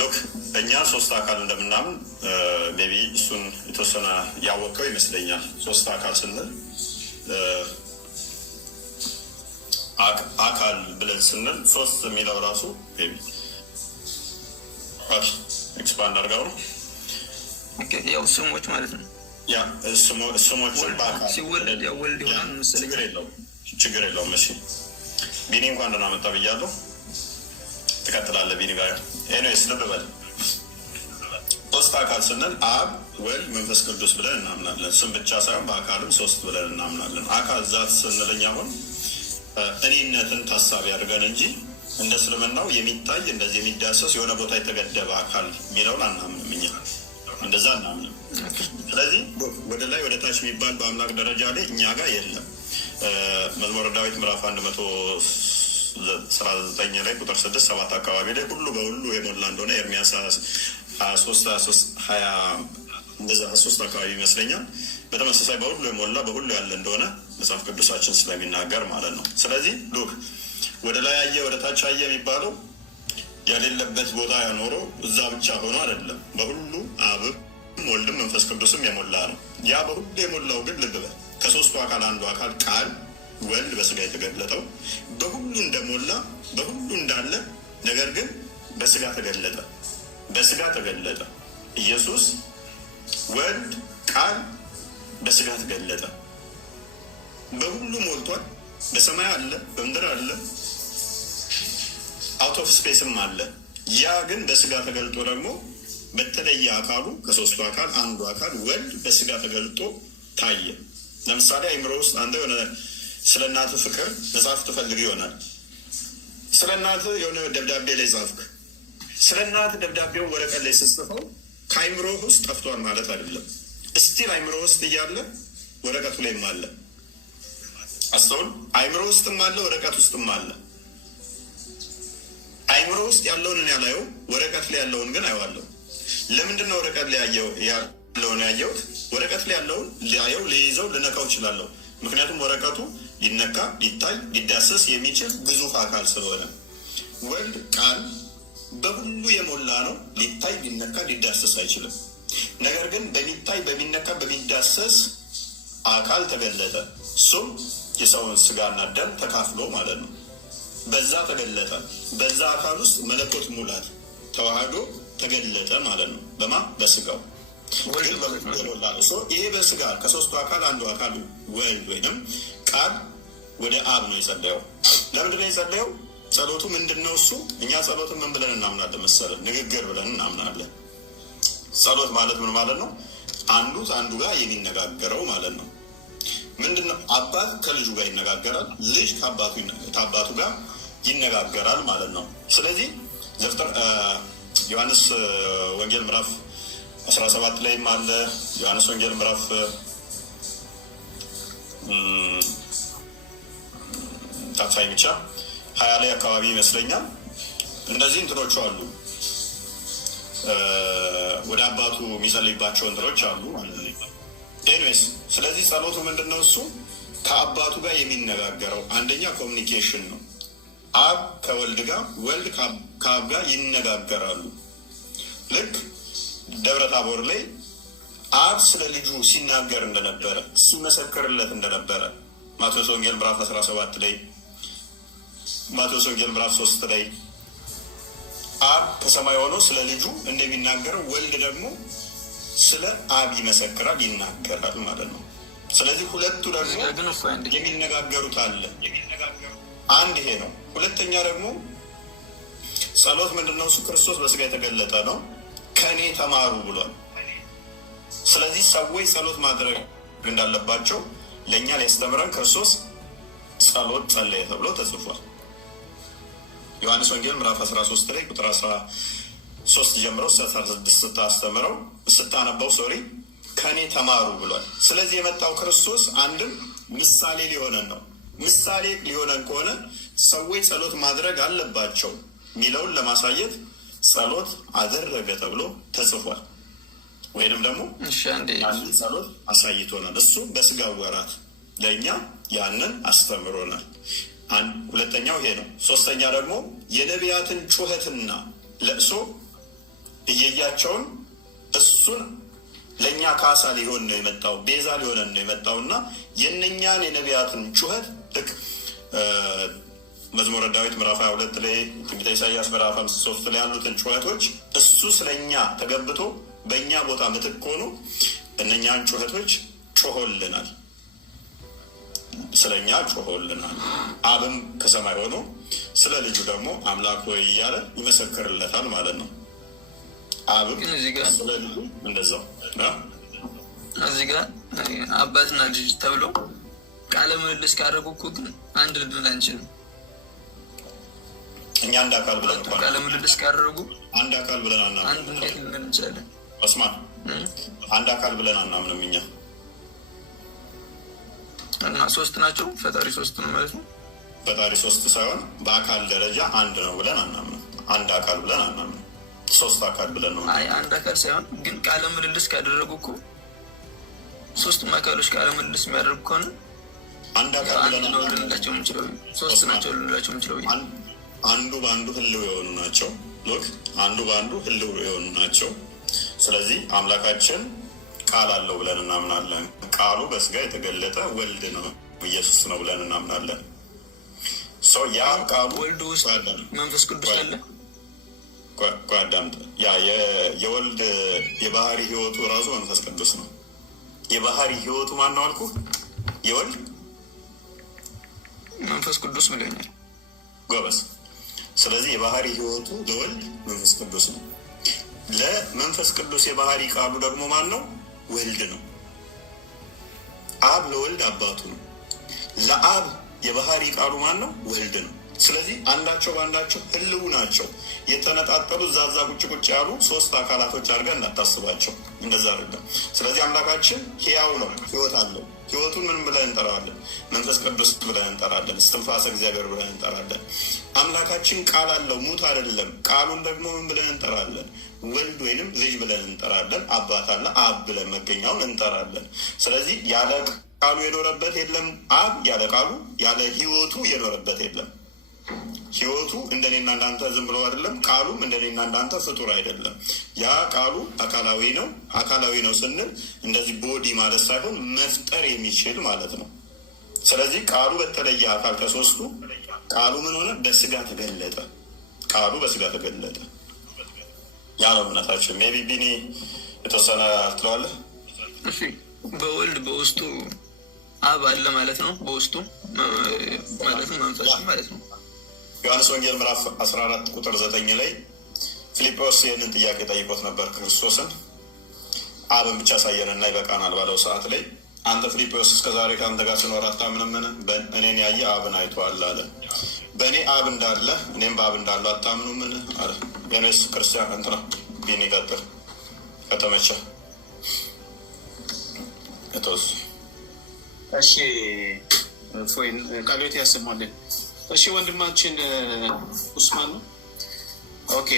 ሎክ እኛ ሶስት አካል እንደምናምን ሜቢ እሱን የተወሰነ ያወቀው ይመስለኛል። ሶስት አካል ስንል አካል ብለን ስንል ሶስት የሚለው ራሱ ሜቢ ኤክስፓንድ አድርገው ነው ያው ስሞች ማለት ነው። ያ ስሞችን በአካል ሲወለድ ያው ወልድ ይሆናል መሰለኝ። ችግር የለውም። እሺ ቢኒ እንኳን ደህና መጣ ብያለሁ። ትቀጥላለህ ቢኒ ጋር። ኤኒዌይስ ልብ በል ሶስት አካል ስንል አብ፣ ወልድ፣ መንፈስ ቅዱስ ብለን እናምናለን። ስም ብቻ ሳይሆን በአካልም ሶስት ብለን እናምናለን። አካል ዛት ስንለኝ አሁን እኔነትን ታሳቢ አድርገን እንጂ እንደ እስልምናው የሚታይ እንደዚህ የሚዳሰስ የሆነ ቦታ የተገደበ አካል የሚለውን አናምንም። እኛ እንደዛ አናምንም። ስለዚህ ወደ ላይ ወደ ታች የሚባል በአምላክ ደረጃ ላይ እኛ ጋር የለም። መዝሙረ ዳዊት ምዕራፍ 119 ላይ ቁጥር 6-7 አካባቢ ላይ ሁሉ በሁሉ የሞላ እንደሆነ ኤርምያስ 23 አካባቢ ይመስለኛል። በተመሳሳይ በሁሉ የሞላ በሁሉ ያለ እንደሆነ መጽሐፍ ቅዱሳችን ስለሚናገር ማለት ነው። ስለዚህ ሉክ ወደ ላይ አየ ወደ ታች አየ የሚባለው የሌለበት ቦታ ያኖረው እዛ ብቻ ሆኖ አይደለም። በሁሉ አብም ወልድም መንፈስ ቅዱስም የሞላ ነው። ያ በሁሉ የሞላው ግን ልብ በል ከሶስቱ አካል አንዱ አካል ቃል ወልድ በስጋ የተገለጠው በሁሉ እንደሞላ በሁሉ እንዳለ፣ ነገር ግን በስጋ ተገለጠ። በስጋ ተገለጠ። ኢየሱስ ወልድ ቃል በስጋ ተገለጠ። በሁሉ ሞልቷል። በሰማይ አለ፣ በምድር አለ፣ አውት ኦፍ ስፔስም አለ። ያ ግን በስጋ ተገልጦ ደግሞ በተለየ አካሉ ከሶስቱ አካል አንዱ አካል ወልድ በስጋ ተገልጦ ታየ። ለምሳሌ አይምሮ ውስጥ አንተ የሆነ ስለ እናት ፍቅር መጽሐፍ ትፈልግ ይሆናል። ስለ እናት የሆነ ደብዳቤ ላይ ጻፍክ። ስለ እናት ደብዳቤውን ወረቀት ላይ ስትጽፈው ከአይምሮ ውስጥ ጠፍቷል ማለት አይደለም። እስቲል አይምሮ ውስጥ እያለ ወረቀቱ ላይም አለ። አስተውል። አይምሮ ውስጥም አለ፣ ወረቀት ውስጥም አለ። አይምሮ ውስጥ ያለውን ያላየው፣ ወረቀት ላይ ያለውን ግን አየዋለሁ። ለምንድን ነው ወረቀት ላይ ያለውን ያየሁት? ወረቀት ላይ ያለውን ሊያየው፣ ሊይዘው፣ ልነካው እችላለሁ። ምክንያቱም ወረቀቱ ሊነካ፣ ሊታይ፣ ሊዳሰስ የሚችል ግዙፍ አካል ስለሆነ። ወልድ ቃል በሁሉ የሞላ ነው። ሊታይ፣ ሊነካ፣ ሊዳሰስ አይችልም። ነገር ግን በሚታይ፣ በሚነካ፣ በሚዳሰስ አካል ተገለጠ። እሱም የሰውን ስጋና ደም ተካፍሎ ማለት ነው። በዛ ተገለጠ። በዛ አካል ውስጥ መለኮት ሙላት ተዋህዶ ተገለጠ ማለት ነው። በማ በስጋው ይሄ በስጋ ከሶስቱ አካል አንዱ አካል ወልድ ወይንም ቃል ወደ አብ ነው የጸለየው። ለምንድን ነው የጸለየው? ጸሎቱ ምንድን ነው? እሱ እኛ ጸሎትን ምን ብለን እናምናለን መሰለን? ንግግር ብለን እናምናለን። ጸሎት ማለት ምን ማለት ነው? አንዱ አንዱ ጋር የሚነጋገረው ማለት ነው። ምንድን ነው? አባት ከልጁ ጋር ይነጋገራል፣ ልጅ ከአባቱ ጋር ይነጋገራል ማለት ነው። ስለዚህ ዮሐንስ ወንጌል ምዕራፍ 17 ላይም አለ። ዮሐንስ ወንጌል ምዕራፍ ታፋይ ብቻ 20 ላይ አካባቢ ይመስለኛል። እንደዚህ እንትኖቹ አሉ፣ ወደ አባቱ የሚጸልይባቸው እንትኖች አሉ ማለት ነው። ኤኒዌይስ ስለዚህ ጸሎቱ ምንድን ነው? እሱ ከአባቱ ጋር የሚነጋገረው አንደኛ ኮሚኒኬሽን ነው። አብ ከወልድ ጋር፣ ወልድ ከአብ ጋር ይነጋገራሉ። ልክ ደብረ ታቦር ላይ አብ ስለ ልጁ ሲናገር እንደነበረ፣ ሲመሰክርለት እንደነበረ ማቴዎስ ወንጌል ምዕራፍ 17 ላይ፣ ማቴዎስ ወንጌል ምዕራፍ 3 ላይ አብ ከሰማይ ሆኖ ስለ ልጁ እንደሚናገረው ወልድ ደግሞ ስለ አብ ይመሰክራል፣ ይናገራል ማለት ነው። ስለዚህ ሁለቱ ደግሞ የሚነጋገሩት አለ። አንድ ይሄ ነው። ሁለተኛ ደግሞ ጸሎት ምንድን ነው? እሱ ክርስቶስ በስጋ የተገለጠ ነው። ከእኔ ተማሩ ብሏል። ስለዚህ ሰዎች ጸሎት ማድረግ እንዳለባቸው ለእኛ ሊያስተምረን ክርስቶስ ጸሎት ጸለየ ተብሎ ተጽፏል። ዮሐንስ ወንጌል ምዕራፍ 13 ላይ ቁጥር 13 ጀምሮ 16 ስታነበው ከእኔ ተማሩ ብሏል። ስለዚህ የመጣው ክርስቶስ አንድም ምሳሌ ሊሆነን ነው። ምሳሌ ሊሆነን ከሆነ ሰዎች ጸሎት ማድረግ አለባቸው የሚለውን ለማሳየት ጸሎት አደረገ ተብሎ ተጽፏል። ወይንም ደግሞ አንድ ጸሎት አሳይቶናል። እሱ በስጋ ወራት ለእኛ ያንን አስተምሮናል። ሁለተኛው ይሄ ነው። ሶስተኛ ደግሞ የነቢያትን ጩኸትና ለቅሶ እየያቸውን እሱን ለእኛ ካሳ ሊሆን ነው የመጣው፣ ቤዛ ሊሆነን ነው የመጣው እና የእነኛን የነቢያትን ጩኸት ልክ መዝሙረ ዳዊት ምዕራፍ 22 ላይ፣ ትንቢተ ኢሳያስ ምዕራፍ 53 ላይ ያሉትን ጩኸቶች እሱ ስለኛ ተገብቶ በእኛ ቦታ ምትክ ሆኖ እነኛን ጩኸቶች ጮሆልናል፣ ስለኛ ጮሆልናል። አብም ከሰማይ ሆኖ ስለ ልጁ ደግሞ አምላክ ሆይ እያለ ይመሰክርለታል ማለት ነው። አብም ስለ ልጁ እንደዛው እዚህ ጋር አባትና ልጅ ተብሎ ቃለ ምልልስ ካደረጉ እኮ ግን አንድ ልንል አንችልም። እኛ አንድ አካል ብለን ቃለ ምልልስ ካደረጉ አንድ አካል ብለን አናምንም። አንድ እንዴት ልንል እንችላለን? ኦስማን አንድ አካል ብለን አናምንም እኛ። እና ሶስት ናቸው። ፈጣሪ ሶስት ነው ማለት ነው። ፈጣሪ ሶስት ሳይሆን በአካል ደረጃ አንድ ነው ብለን አናምንም። አንድ አካል ብለን አናምንም። ሶስት አካል ብለን ነው። አይ አንድ አካል ሳይሆን ግን ቃለ ምልልስ ካደረጉ እኮ ሶስቱም አካሎች ቃለ ምልልስ የሚያደርጉ ከሆነ አንድ አካል ብለን ልንላቸው የምንችለው ሶስት ናቸው ልንላቸው የምንችለው አንዱ በአንዱ ህልው የሆኑ ናቸው። ሎክ አንዱ በአንዱ ህልው የሆኑ ናቸው። ስለዚህ አምላካችን ቃል አለው ብለን እናምናለን። ቃሉ በስጋ የተገለጠ ወልድ ነው፣ ኢየሱስ ነው ብለን እናምናለን። ሰው ያ ቃሉ ወልድ ውስጥ መንፈስ ቅዱስ አለ። ጓዳምጥ ያ የወልድ የባህሪ ህይወቱ ራሱ መንፈስ ቅዱስ ነው። የባህሪ ህይወቱ ማን ነው አልኩ? የወልድ መንፈስ ቅዱስ ብለኛል። ጎበዝ። ስለዚህ የባህሪ ህይወቱ ለወልድ መንፈስ ቅዱስ ነው። ለመንፈስ ቅዱስ የባህሪ ቃሉ ደግሞ ማን ነው? ወልድ ነው። አብ ለወልድ አባቱ ነው። ለአብ የባህሪ ቃሉ ማን ነው? ወልድ ነው። ስለዚህ አንዳቸው በአንዳቸው ህልው ናቸው። የተነጣጠሉ ዛዛ ቁጭ ቁጭ ያሉ ሶስት አካላቶች አድርገን እናታስባቸው። እንደዛ አይደለም። ስለዚህ አምላካችን ሕያው ነው፣ ህይወት አለው። ህይወቱን ምን ብለን እንጠራዋለን? መንፈስ ቅዱስ ብለን እንጠራለን። እስትንፋሰ እግዚአብሔር ብለን እንጠራለን። አምላካችን ቃል አለው፣ ሙት አይደለም። ቃሉን ደግሞ ምን ብለን እንጠራለን? ወልድ ወይንም ልጅ ብለን እንጠራለን። አባት አለ፣ አብ ብለን መገኛውን እንጠራለን። ስለዚህ ያለ ቃሉ የኖረበት የለም አብ፣ ያለ ቃሉ ያለ ህይወቱ የኖረበት የለም። ህይወቱ እንደኔና እንዳንተ ዝም ብሎ አይደለም። ቃሉም እንደኔና እንዳንተ ፍጡር አይደለም። ያ ቃሉ አካላዊ ነው። አካላዊ ነው ስንል እንደዚህ ቦዲ ማለት ሳይሆን መፍጠር የሚችል ማለት ነው። ስለዚህ ቃሉ በተለየ አካል ከሶስቱ ቃሉ ምን ሆነ? በስጋ ተገለጠ። ቃሉ በስጋ ተገለጠ። ያ ነው እምነታችን። ሜቢ ቢኒ የተወሰነ ትለዋለህ? እሺ፣ በወልድ በውስጡ አብ አለ ማለት ነው። በውስጡ ማለት ነው መንፈስ ማለት ነው። ዮሐንስ ወንጌል ምዕራፍ 14 ቁጥር 9 ላይ ፊልጶስ ይህንን ጥያቄ ጠይቆት ነበር ክርስቶስን። አብን ብቻ ሳየንና ይበቃናል ባለው ሰዓት ላይ አንተ ፊልጶስ እስከዛሬ ከአንተ ጋር ስኖር አታምንምን? እኔን ያየ አብን አይቷል አለ። በእኔ አብ እንዳለ እኔም በአብ እንዳለ አታምኑምን አለ። የኔስ ክርስቲያን እንትና ቢን ይቀጥል ከተመቸ የተወሱ እሺ ፎይን ቃሎት ያሰማልን። እሺ ወንድማችን ኡስማን ነው። ኦኬ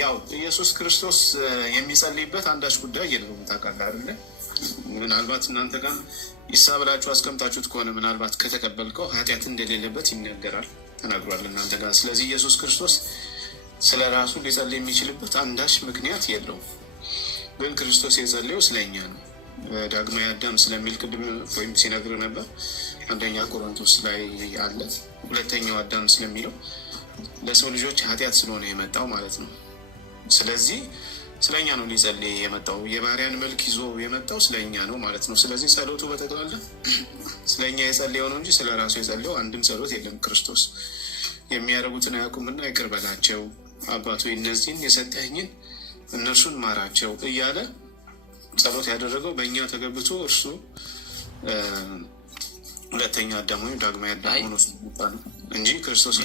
ያው ኢየሱስ ክርስቶስ የሚጸልይበት አንዳች ጉዳይ የለውም ታውቃለህ አይደለ? ምናልባት እናንተ ጋር ይሳብላችሁ አስቀምጣችሁት ከሆነ ምናልባት ከተቀበልከው ኃጢአት እንደሌለበት ይነገራል፣ ተናግሯል እናንተ ጋር። ስለዚህ ኢየሱስ ክርስቶስ ስለ ራሱ ሊጸልይ የሚችልበት አንዳች ምክንያት የለውም። ግን ክርስቶስ የጸለየው ስለኛ ነው። ዳግማዊ አዳም ስለሚል ቅድም ወይም ሲነግር ነበር። አንደኛ ቆሮንቶስ ላይ አለ። ሁለተኛው አዳም ስለሚለው ለሰው ልጆች ኃጢአት ስለሆነ የመጣው ማለት ነው። ስለዚህ ስለኛ ነው ሊጸልይ የመጣው። የባሪያን መልክ ይዞ የመጣው ስለኛ ነው ማለት ነው። ስለዚህ ጸሎቱ በጠቅላላ ስለኛ የጸለየው ነው እንጂ ስለ ራሱ የጸለየው አንድም ጸሎት የለም። ክርስቶስ የሚያደርጉትን አያውቁምና ይቅር በላቸው፣ አባቱ እነዚህን የሰጠኝን እነርሱን ማራቸው እያለ ጸሎት ያደረገው በእኛ ተገብቶ እርሱ ሁለተኛ አዳም ወይም ዳግማዊ አዳም ሆኖ ሲባል እንጂ ክርስቶስ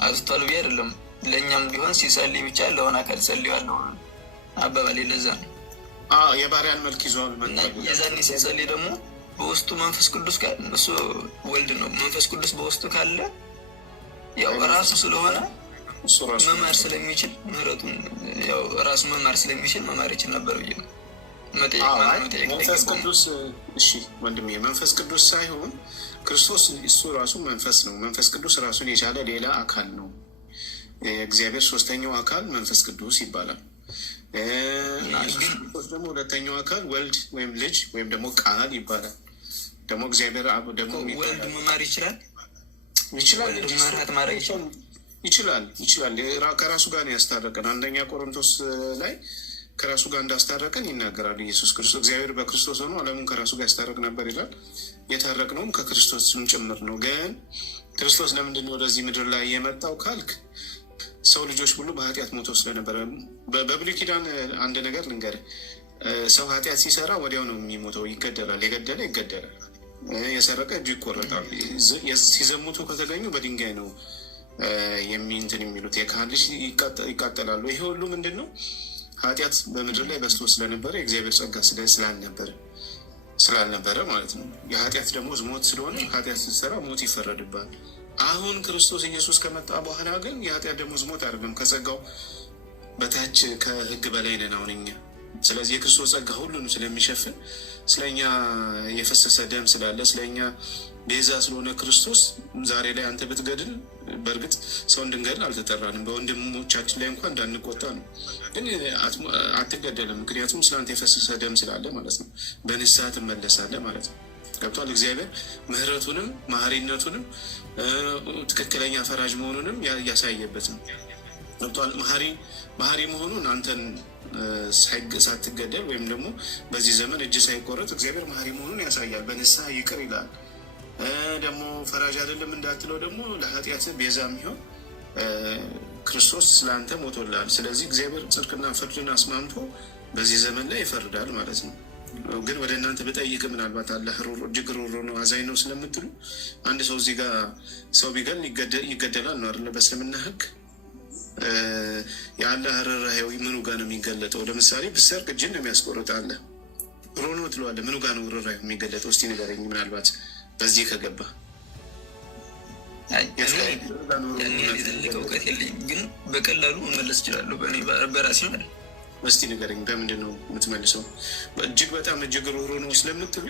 አጥፍቷል ብዬ አይደለም። ለእኛም ቢሆን ሲጸልይ ብቻ ለሆነ አካል ጸልያለሁ አባባሌ ለዛ ነው። የባሪያን መልክ ይዟል። የዛኔ ሲጸልይ ደግሞ በውስጡ መንፈስ ቅዱስ እሱ ወልድ ነው። መንፈስ ቅዱስ በውስጡ ካለ ያው ራሱ ስለሆነ መማር ስለሚችል ምህረቱን ያው ራሱ መማር ስለሚችል መማር ይችል ነበር ብዬ ነው። መንፈስ ቅዱስ እሺ ወንድሜ፣ መንፈስ ቅዱስ ሳይሆን ክርስቶስ እሱ ራሱ መንፈስ ነው። መንፈስ ቅዱስ ራሱን የቻለ ሌላ አካል ነው። የእግዚአብሔር ሶስተኛው አካል መንፈስ ቅዱስ ይባላል። ደግሞ ሁለተኛው አካል ወልድ ወይም ልጅ ወይም ደግሞ ቃል ይባላል። ደግሞ እግዚአብሔር አብ ደግሞ ወልድ መማር ይችላል ይችላል ከራሱ ጋር ነው ያስታረቀን። አንደኛ ቆሮንቶስ ላይ ከራሱ ጋር እንዳስታረቀን ይናገራል ኢየሱስ ክርስቶስ። እግዚአብሔር በክርስቶስ ሆኖ ዓለሙን ከራሱ ጋር ያስታረቅ ነበር ይላል። የታረቅነውም ከክርስቶስም ጭምር ነው። ግን ክርስቶስ ለምንድን ነው ወደዚህ ምድር ላይ የመጣው ካልክ ሰው ልጆች ሁሉ በኃጢአት ሞቶ ስለነበረ። በብሉይ ኪዳን አንድ ነገር ልንገርህ፣ ሰው ኃጢአት ሲሰራ ወዲያው ነው የሚሞተው፣ ይገደላል። የገደለ ይገደላል፣ የሰረቀ እጁ ይቆረጣል። ሲዘሙቱ ከተገኙ በድንጋይ ነው የሚንትን የሚሉት፣ የካህን ልጅ ይቃጠላሉ። ይሄ ሁሉ ምንድን ነው? ኃጢአት በምድር ላይ በስቶ ስለነበረ የእግዚአብሔር ጸጋ ስላልነበረ ማለት ነው። የኃጢአት ደግሞ ሞት ስለሆነ ኃጢአት ስትሰራ ሞት ይፈረድባል። አሁን ክርስቶስ ኢየሱስ ከመጣ በኋላ ግን የኃጢአት ደሞዝ ሞት አይደለም። ከጸጋው በታች ከሕግ በላይ ነን። አሁን እኛ ስለዚህ የክርስቶስ ጸጋ ሁሉንም ስለሚሸፍን ስለኛ የፈሰሰ ደም ስላለ ስለኛ ቤዛ ስለሆነ ክርስቶስ ዛሬ ላይ አንተ ብትገድል በእርግጥ ሰው እንድንገድል አልተጠራንም። በወንድሞቻችን ላይ እንኳን እንዳንቆጣ ነው። ግን አትገደልም፣ ምክንያቱም ስለአንተ የፈሰሰ ደም ስላለ ማለት ነው። በንስሐ ትመለሳለህ ማለት ነው። ገብቷል? እግዚአብሔር ምሕረቱንም መሐሪነቱንም ትክክለኛ ፈራጅ መሆኑንም ያሳየበት ነው። ገብቷል? መሐሪ መሆኑን አንተን ሳትገደል ወይም ደግሞ በዚህ ዘመን እጅ ሳይቆረጥ እግዚአብሔር መሐሪ መሆኑን ያሳያል። በንስሐ ይቅር ይላል። ደግሞ ፈራጅ አይደለም እንዳትለው ደግሞ ለኃጢአት ቤዛ የሚሆን ክርስቶስ ስለአንተ ሞቶልሃል። ስለዚህ እግዚአብሔር ጽድቅና ፍርድን አስማምቶ በዚህ ዘመን ላይ ይፈርዳል ማለት ነው። ግን ወደ እናንተ ብጠይቅ ምናልባት አላህ እጅግ ሩሩ ነው አዛኝ ነው ስለምትሉ አንድ ሰው እዚህ ጋር ሰው ቢገል ይገደላል ነው አይደለ? በእስልምና ሕግ የአላህ ርህራሄው ምኑ ጋር ነው የሚገለጠው? ለምሳሌ ብሰርቅ እጅን ነው የሚያስቆርጥ አለ ሮኖ ትለዋለህ። ምኑ ጋር ነው ርህራሄው የሚገለጠው? እስቲ ንገረኝ። ምናልባት በዚህ ከገባ ትልቅ እውቀት የለኝም፣ ግን በቀላሉ መመለስ እችላለሁ በራሴ ማለት ነው። እስቲ ንገረኝ፣ በምንድን ነው የምትመልሰው? እጅግ በጣም እጅግ ሩሩ ነው ስለምትሉ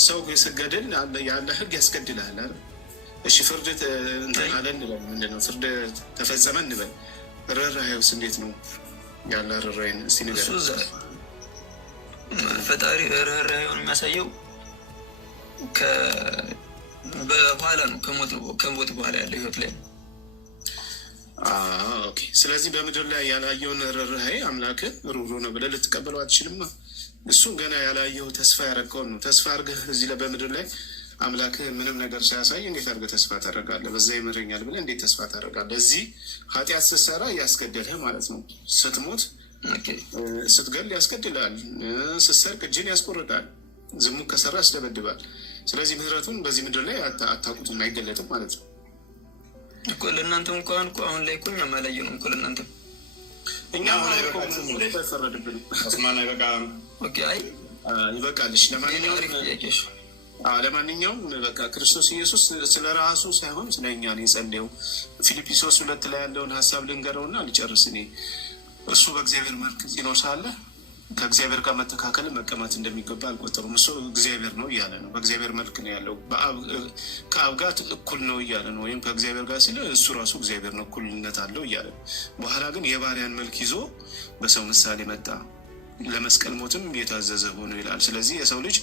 ሰው ስገድል የአላህ ሕግ ያስገድልሃል አይደል? እሺ ፍርድ እንትን አለ እንበል፣ ምንድን ነው ፍርድ ተፈጸመ እንበል። ርህራሄውስ እንዴት ነው ያለ ርህራሄን? እስቲ ንገረኝ። ፈጣሪ ርህራሄውን የሚያሳየው በኋላ ነው፣ ከሞት በኋላ ያለው ህይወት ላይ ነው። ኦኬ። ስለዚህ በምድር ላይ ያላየውን ርህራሄ አምላክ ሩሩ ነው ብለህ ልትቀበለው አትችልማ። እሱም ገና ያላየው ተስፋ ያረከውን ነው። ተስፋ አድርገህ እዚህ ላይ በምድር ላይ አምላክህ ምንም ነገር ሳያሳይ እንዴት አድርገህ ተስፋ ታደርጋለህ? በዛ ይምረኛል ብለህ እንዴት ተስፋ ታደርጋለህ? እዚህ ኃጢአት ስትሰራ እያስገደልህ ማለት ነው። ስትሞት ስትገል ያስገድላል። ስትሰርቅ እጅን ያስቆርጣል። ዝሙት ከሰራ ያስደበድባል። ስለዚህ ምህረቱን በዚህ ምድር ላይ አታውቁትም፣ አይገለጥም ማለት ነው እኮ ለእናንተም እንኳን እኮ አሁን ላይ እኮ እኛም አላየነውም እኮ ለእናንተም ይበቃልሽ። ለማንኛውም በቃ ክርስቶስ ኢየሱስ ስለ ራሱ ሳይሆን ስለ እኛ ነው የጸለየው። ፊልጵስዩስ 2 ላይ ያለውን ሀሳብ ልንገረውና ልጨርስ። እኔ እሱ በእግዚአብሔር መልክ ሲኖር ሳለ ከእግዚአብሔር ጋር መተካከል መቀማት እንደሚገባ አልቆጠሩም። እሱ እግዚአብሔር ነው እያለ ነው። በእግዚአብሔር መልክ ነው ያለው። ከአብ ጋር እኩል ነው እያለ ነው። ወይም ከእግዚአብሔር ጋር ሲል እሱ ራሱ እግዚአብሔር ነው፣ እኩልነት አለው እያለ ነው። በኋላ ግን የባሪያን መልክ ይዞ በሰው ምሳሌ መጣ፣ ለመስቀል ሞትም የታዘዘ ሆኖ ይላል። ስለዚህ የሰው ልጅ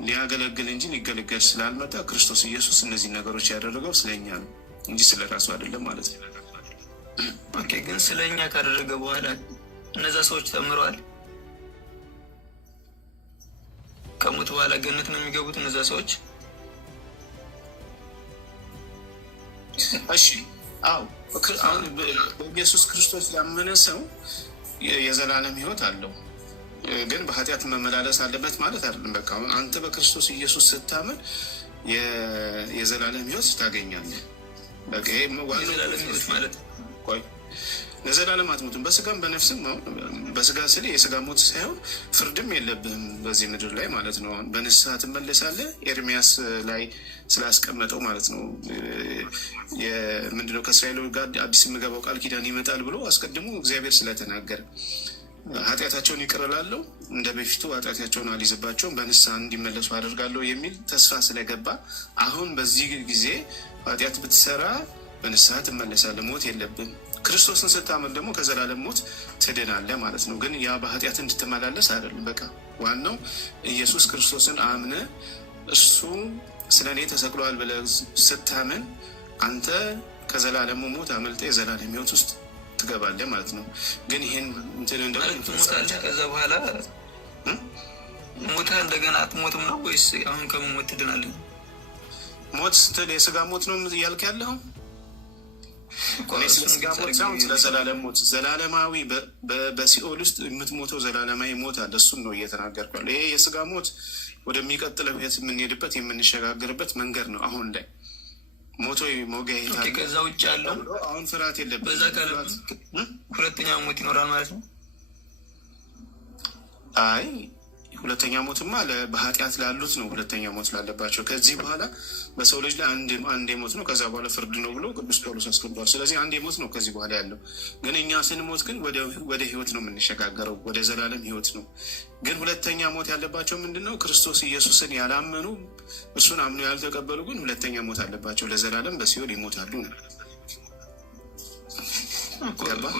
ሊያገለግል እንጂ ሊገለገል ስላልመጣ ክርስቶስ ኢየሱስ እነዚህ ነገሮች ያደረገው ስለኛ ነው እንጂ ስለ ራሱ አይደለም ማለት ነው። ኦኬ። ግን ስለኛ ካደረገ በኋላ እነዛ ሰዎች ተምረዋል። ከሞት በኋላ ገነት ነው የሚገቡት እነዛ ሰዎች። እሺ፣ አዎ። አሁን በኢየሱስ ክርስቶስ ያመነ ሰው የዘላለም ሕይወት አለው። ግን በኃጢአት መመላለስ አለበት ማለት አይደለም። በቃ አሁን አንተ በክርስቶስ ኢየሱስ ስታመን የዘላለም ሕይወት ታገኛለህ። በቃ ይሄ የዘላለም ሕይወት ማለት ቆይ ለዘላለም አትሞትም። በስጋም በነፍስም አሁን በስጋ ስል የስጋ ሞት ሳይሆን ፍርድም የለብህም በዚህ ምድር ላይ ማለት ነው። አሁን በንስሐ ትመለሳለህ። ኤርሚያስ ላይ ስላስቀመጠው ማለት ነው። ምንድነው ከእስራኤል ጋር አዲስ የምገባው ቃል ኪዳን ይመጣል ብሎ አስቀድሞ እግዚአብሔር ስለተናገረ ኃጢአታቸውን ይቅር እላለሁ፣ እንደ በፊቱ ኃጢአታቸውን አልይዝባቸውም፣ በንስሐ እንዲመለሱ አደርጋለሁ የሚል ተስፋ ስለገባ አሁን በዚህ ጊዜ ኃጢአት ብትሰራ በንስሐ ትመለሳለህ። ሞት የለብን። ክርስቶስን ስታመን ደግሞ ከዘላለም ሞት ትድናለህ ማለት ነው። ግን ያ በኃጢአት እንድትመላለስ አይደለም። በቃ ዋናው ኢየሱስ ክርስቶስን አምነ እሱ ስለ እኔ ተሰቅሏል ብለህ ስታምን አንተ ከዘላለሙ ሞት አመልጠ የዘላለም ሕይወት ውስጥ ትገባለህ ማለት ነው። ግን ይሄን እንትን ሞታለህ፣ ከዛ በኋላ ሞታ እንደገና አትሞትም ነው ወይስ አሁን ከመሞት ትድናለህ? ሞት ስትል የስጋ ሞት ነው እያልክ ያለኸው? ስጋ ሞት ሳይሆን ስለ ዘላለም ሞት፣ ዘላለማዊ በሲኦል ውስጥ የምትሞተው ዘላለማዊ ሞት አለ። እሱን ነው እየተናገርኩ ያለው። ይሄ የስጋ ሞት ወደሚቀጥለው ሕይወት የምንሄድበት የምንሸጋግርበት መንገድ ነው። አሁን ላይ ሞቶ ሞጋ ይታል። ከዛ ውጭ ያለው አሁን ፍርሃት የለበት። በዛ ካለ ሁለተኛው ሞት ይኖራል ማለት ነው። አይ ሁለተኛ ሞትማ በኃጢአት ላሉት ነው ሁለተኛ ሞት ላለባቸው። ከዚህ በኋላ በሰው ልጅ ላይ አንድ ሞት ነው፣ ከዛ በኋላ ፍርድ ነው ብሎ ቅዱስ ጳውሎስ አስቀምጧል። ስለዚህ አንድ ሞት ነው ከዚህ በኋላ ያለው። ግን እኛ ስንሞት ግን ወደ ህይወት ነው የምንሸጋገረው፣ ወደ ዘላለም ህይወት ነው። ግን ሁለተኛ ሞት ያለባቸው ምንድን ነው? ክርስቶስ ኢየሱስን ያላመኑ እሱን አምነው ያልተቀበሉ ግን ሁለተኛ ሞት አለባቸው፣ ለዘላለም በሲኦል ይሞታሉ ነው።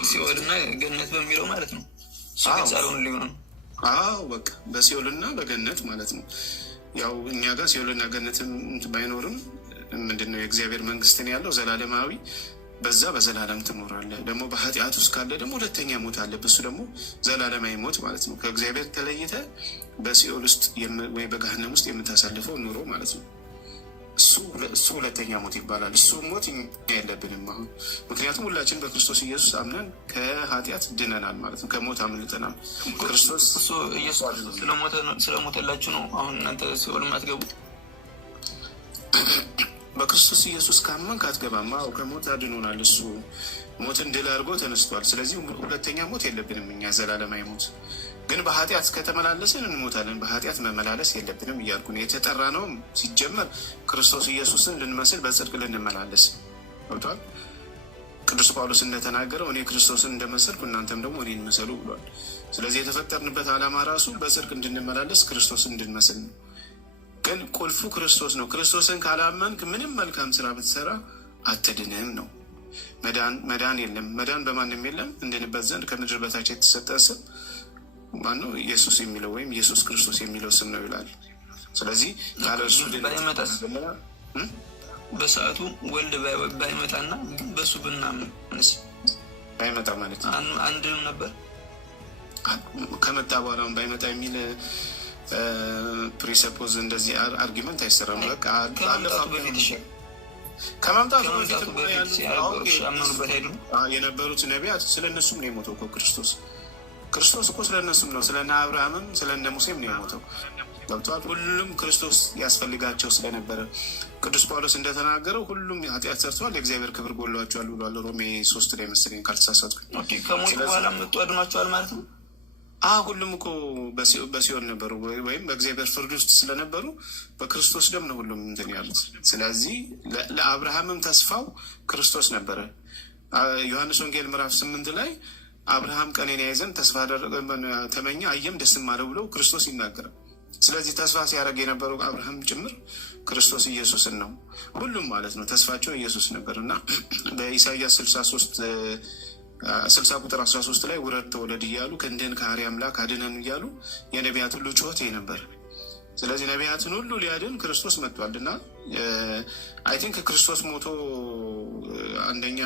ሲኦልና ገነት በሚለው ማለት ነው። በቃ በሲኦልና በገነት ማለት ነው። ያው እኛ ጋር ሲኦልና ገነትም ባይኖርም ምንድነው የእግዚአብሔር መንግስትን ያለው ዘላለማዊ፣ በዛ በዘላለም ትኖራለህ። ደግሞ በኃጢአት ውስጥ ካለ ደግሞ ሁለተኛ ሞት አለ። እሱ ደግሞ ዘላለማዊ ሞት ማለት ነው። ከእግዚአብሔር ተለይተ በሲኦል ውስጥ ወይ በገሃነም ውስጥ የምታሳልፈው ኑሮ ማለት ነው። እሱ ሁለተኛ ሞት ይባላል። እሱ ሞት የለብንም አሁን፣ ምክንያቱም ሁላችን በክርስቶስ ኢየሱስ አምነን ከኃጢአት ድነናል ማለት ነው። ከሞት አምልጠናል። ክርስቶስ ኢየሱስ ስለሞተላችሁ ነው አሁን እናንተ ሲኦል አትገቡ። በክርስቶስ ኢየሱስ ካመንክ አትገባም። አዎ ከሞት አድኖናል። እሱ ሞትን ድል አድርጎ ተነስቷል። ስለዚህ ሁለተኛ ሞት የለብንም እኛ ዘላለማዊ ሞት። ግን በኃጢአት ከተመላለስን እንሞታለን። በኃጢአት መመላለስ የለብንም እያልኩ ነው። የተጠራ ነው ሲጀመር ክርስቶስ ኢየሱስን ልንመስል በጽድቅ ልንመላለስ ገብቷል። ቅዱስ ጳውሎስ እንደተናገረው እኔ ክርስቶስን እንደመሰልኩ እናንተም ደግሞ እኔን መሰሉ ብሏል። ስለዚህ የተፈጠርንበት ዓላማ ራሱ በጽድቅ እንድንመላለስ ክርስቶስን እንድንመስል ነው። ግን ቁልፉ ክርስቶስ ነው። ክርስቶስን ካላመንክ ምንም መልካም ስራ ብትሰራ አትድንም ነው። መዳን የለም። መዳን በማንም የለም። እንድንበት ዘንድ ከምድር በታች የተሰጠ ስም ማነው? ኢየሱስ የሚለው ወይም ኢየሱስ ክርስቶስ የሚለው ስም ነው ይላል። ስለዚህ ካለ እርሱ በሰዓቱ ወልድ ባይመጣና በሱ ብናምንስ ባይመጣ ማለት አንድም ነበር። ከመጣ በኋላም ባይመጣ የሚል ፕሪሰፖዝ እንደዚህ አርጊመንት አይሰራም። በቃ ከመምጣቱ በፊት የነበሩት ነቢያት ስለነሱም ነው የሞተው እኮ ክርስቶስ እኮ ስለነሱም ነው። ስለነ አብርሃምም ስለነ ሙሴም ነው የሞተው። ገብተዋል። ሁሉም ክርስቶስ ያስፈልጋቸው ስለነበረ ቅዱስ ጳውሎስ እንደተናገረው ሁሉም ኃጢአት ሰርተዋል፣ የእግዚአብሔር ክብር ጎሏቸዋል ብሏል። ሮሜ 3 ላይ መሰለኝ ካልተሳሳትኩ። ከሞት በኋላ መጡ አድኗቸዋል ማለት ነው። ሁሉም እኮ በሲኦል ነበሩ፣ ወይም በእግዚአብሔር ፍርድ ውስጥ ስለነበሩ በክርስቶስ ደም ነው ሁሉም እንትን ያሉት። ስለዚህ ለአብርሃምም ተስፋው ክርስቶስ ነበረ። ዮሐንስ ወንጌል ምዕራፍ 8 ላይ አብርሃም ቀኔን ያይ ዘንድ ተስፋ ተመኘ፣ አየም ደስም አለው ብሎ ክርስቶስ ይናገራል። ስለዚህ ተስፋ ሲያደርግ የነበረው አብርሃም ጭምር ክርስቶስ ኢየሱስን ነው። ሁሉም ማለት ነው ተስፋቸው ኢየሱስ ነበር እና በኢሳይያስ 60 ቁጥር 13 ላይ ውረድ ተወለድ እያሉ ክንድህን ከአርያ አምላክ አድነን እያሉ የነቢያት ሁሉ ጩኸት ነበር። ስለዚህ ነቢያትን ሁሉ ሊያድን ክርስቶስ መጥቷል እና አይ ቲንክ ክርስቶስ ሞቶ አንደኛ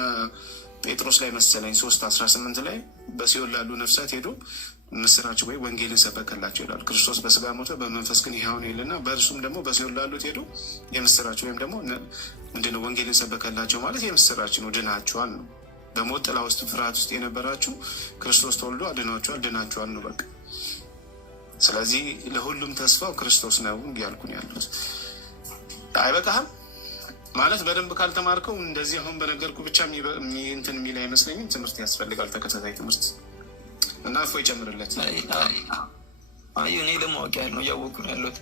ጴጥሮስ ላይ መሰለኝ 3:18 ላይ በሲኦል ላሉ ነፍሳት ሄዶ ምስራቸው ወይ ወንጌልን ሰበከላቸው ይላል። ክርስቶስ በስጋ ሞተ በመንፈስ ግን ሕያው ነው ይልና በእርሱም ደግሞ በሲኦል ላሉት ሄዶ የምስራቸው ወይም ደግሞ ምንድነው ወንጌልን ሰበከላቸው ማለት የምስራች ነው። ድናችኋል ነው። በሞት ጥላ ውስጥ ፍርሃት ውስጥ የነበራችሁ ክርስቶስ ተወልዶ አድናችኋል፣ ድናችኋል ነው በቃ። ስለዚህ ለሁሉም ተስፋው ክርስቶስ ነው እያልኩ ነው ያሉት። አይበቃህም ማለት በደንብ ካልተማርከው እንደዚህ አሁን በነገርኩ ብቻ እንትን የሚል አይመስለኝም። ትምህርት ያስፈልጋል፣ ተከታታይ ትምህርት እና እፎ ይጨምርለት። እኔ ለማወቅ ያህል ነው እያወቅኩ ነው ያለሁት።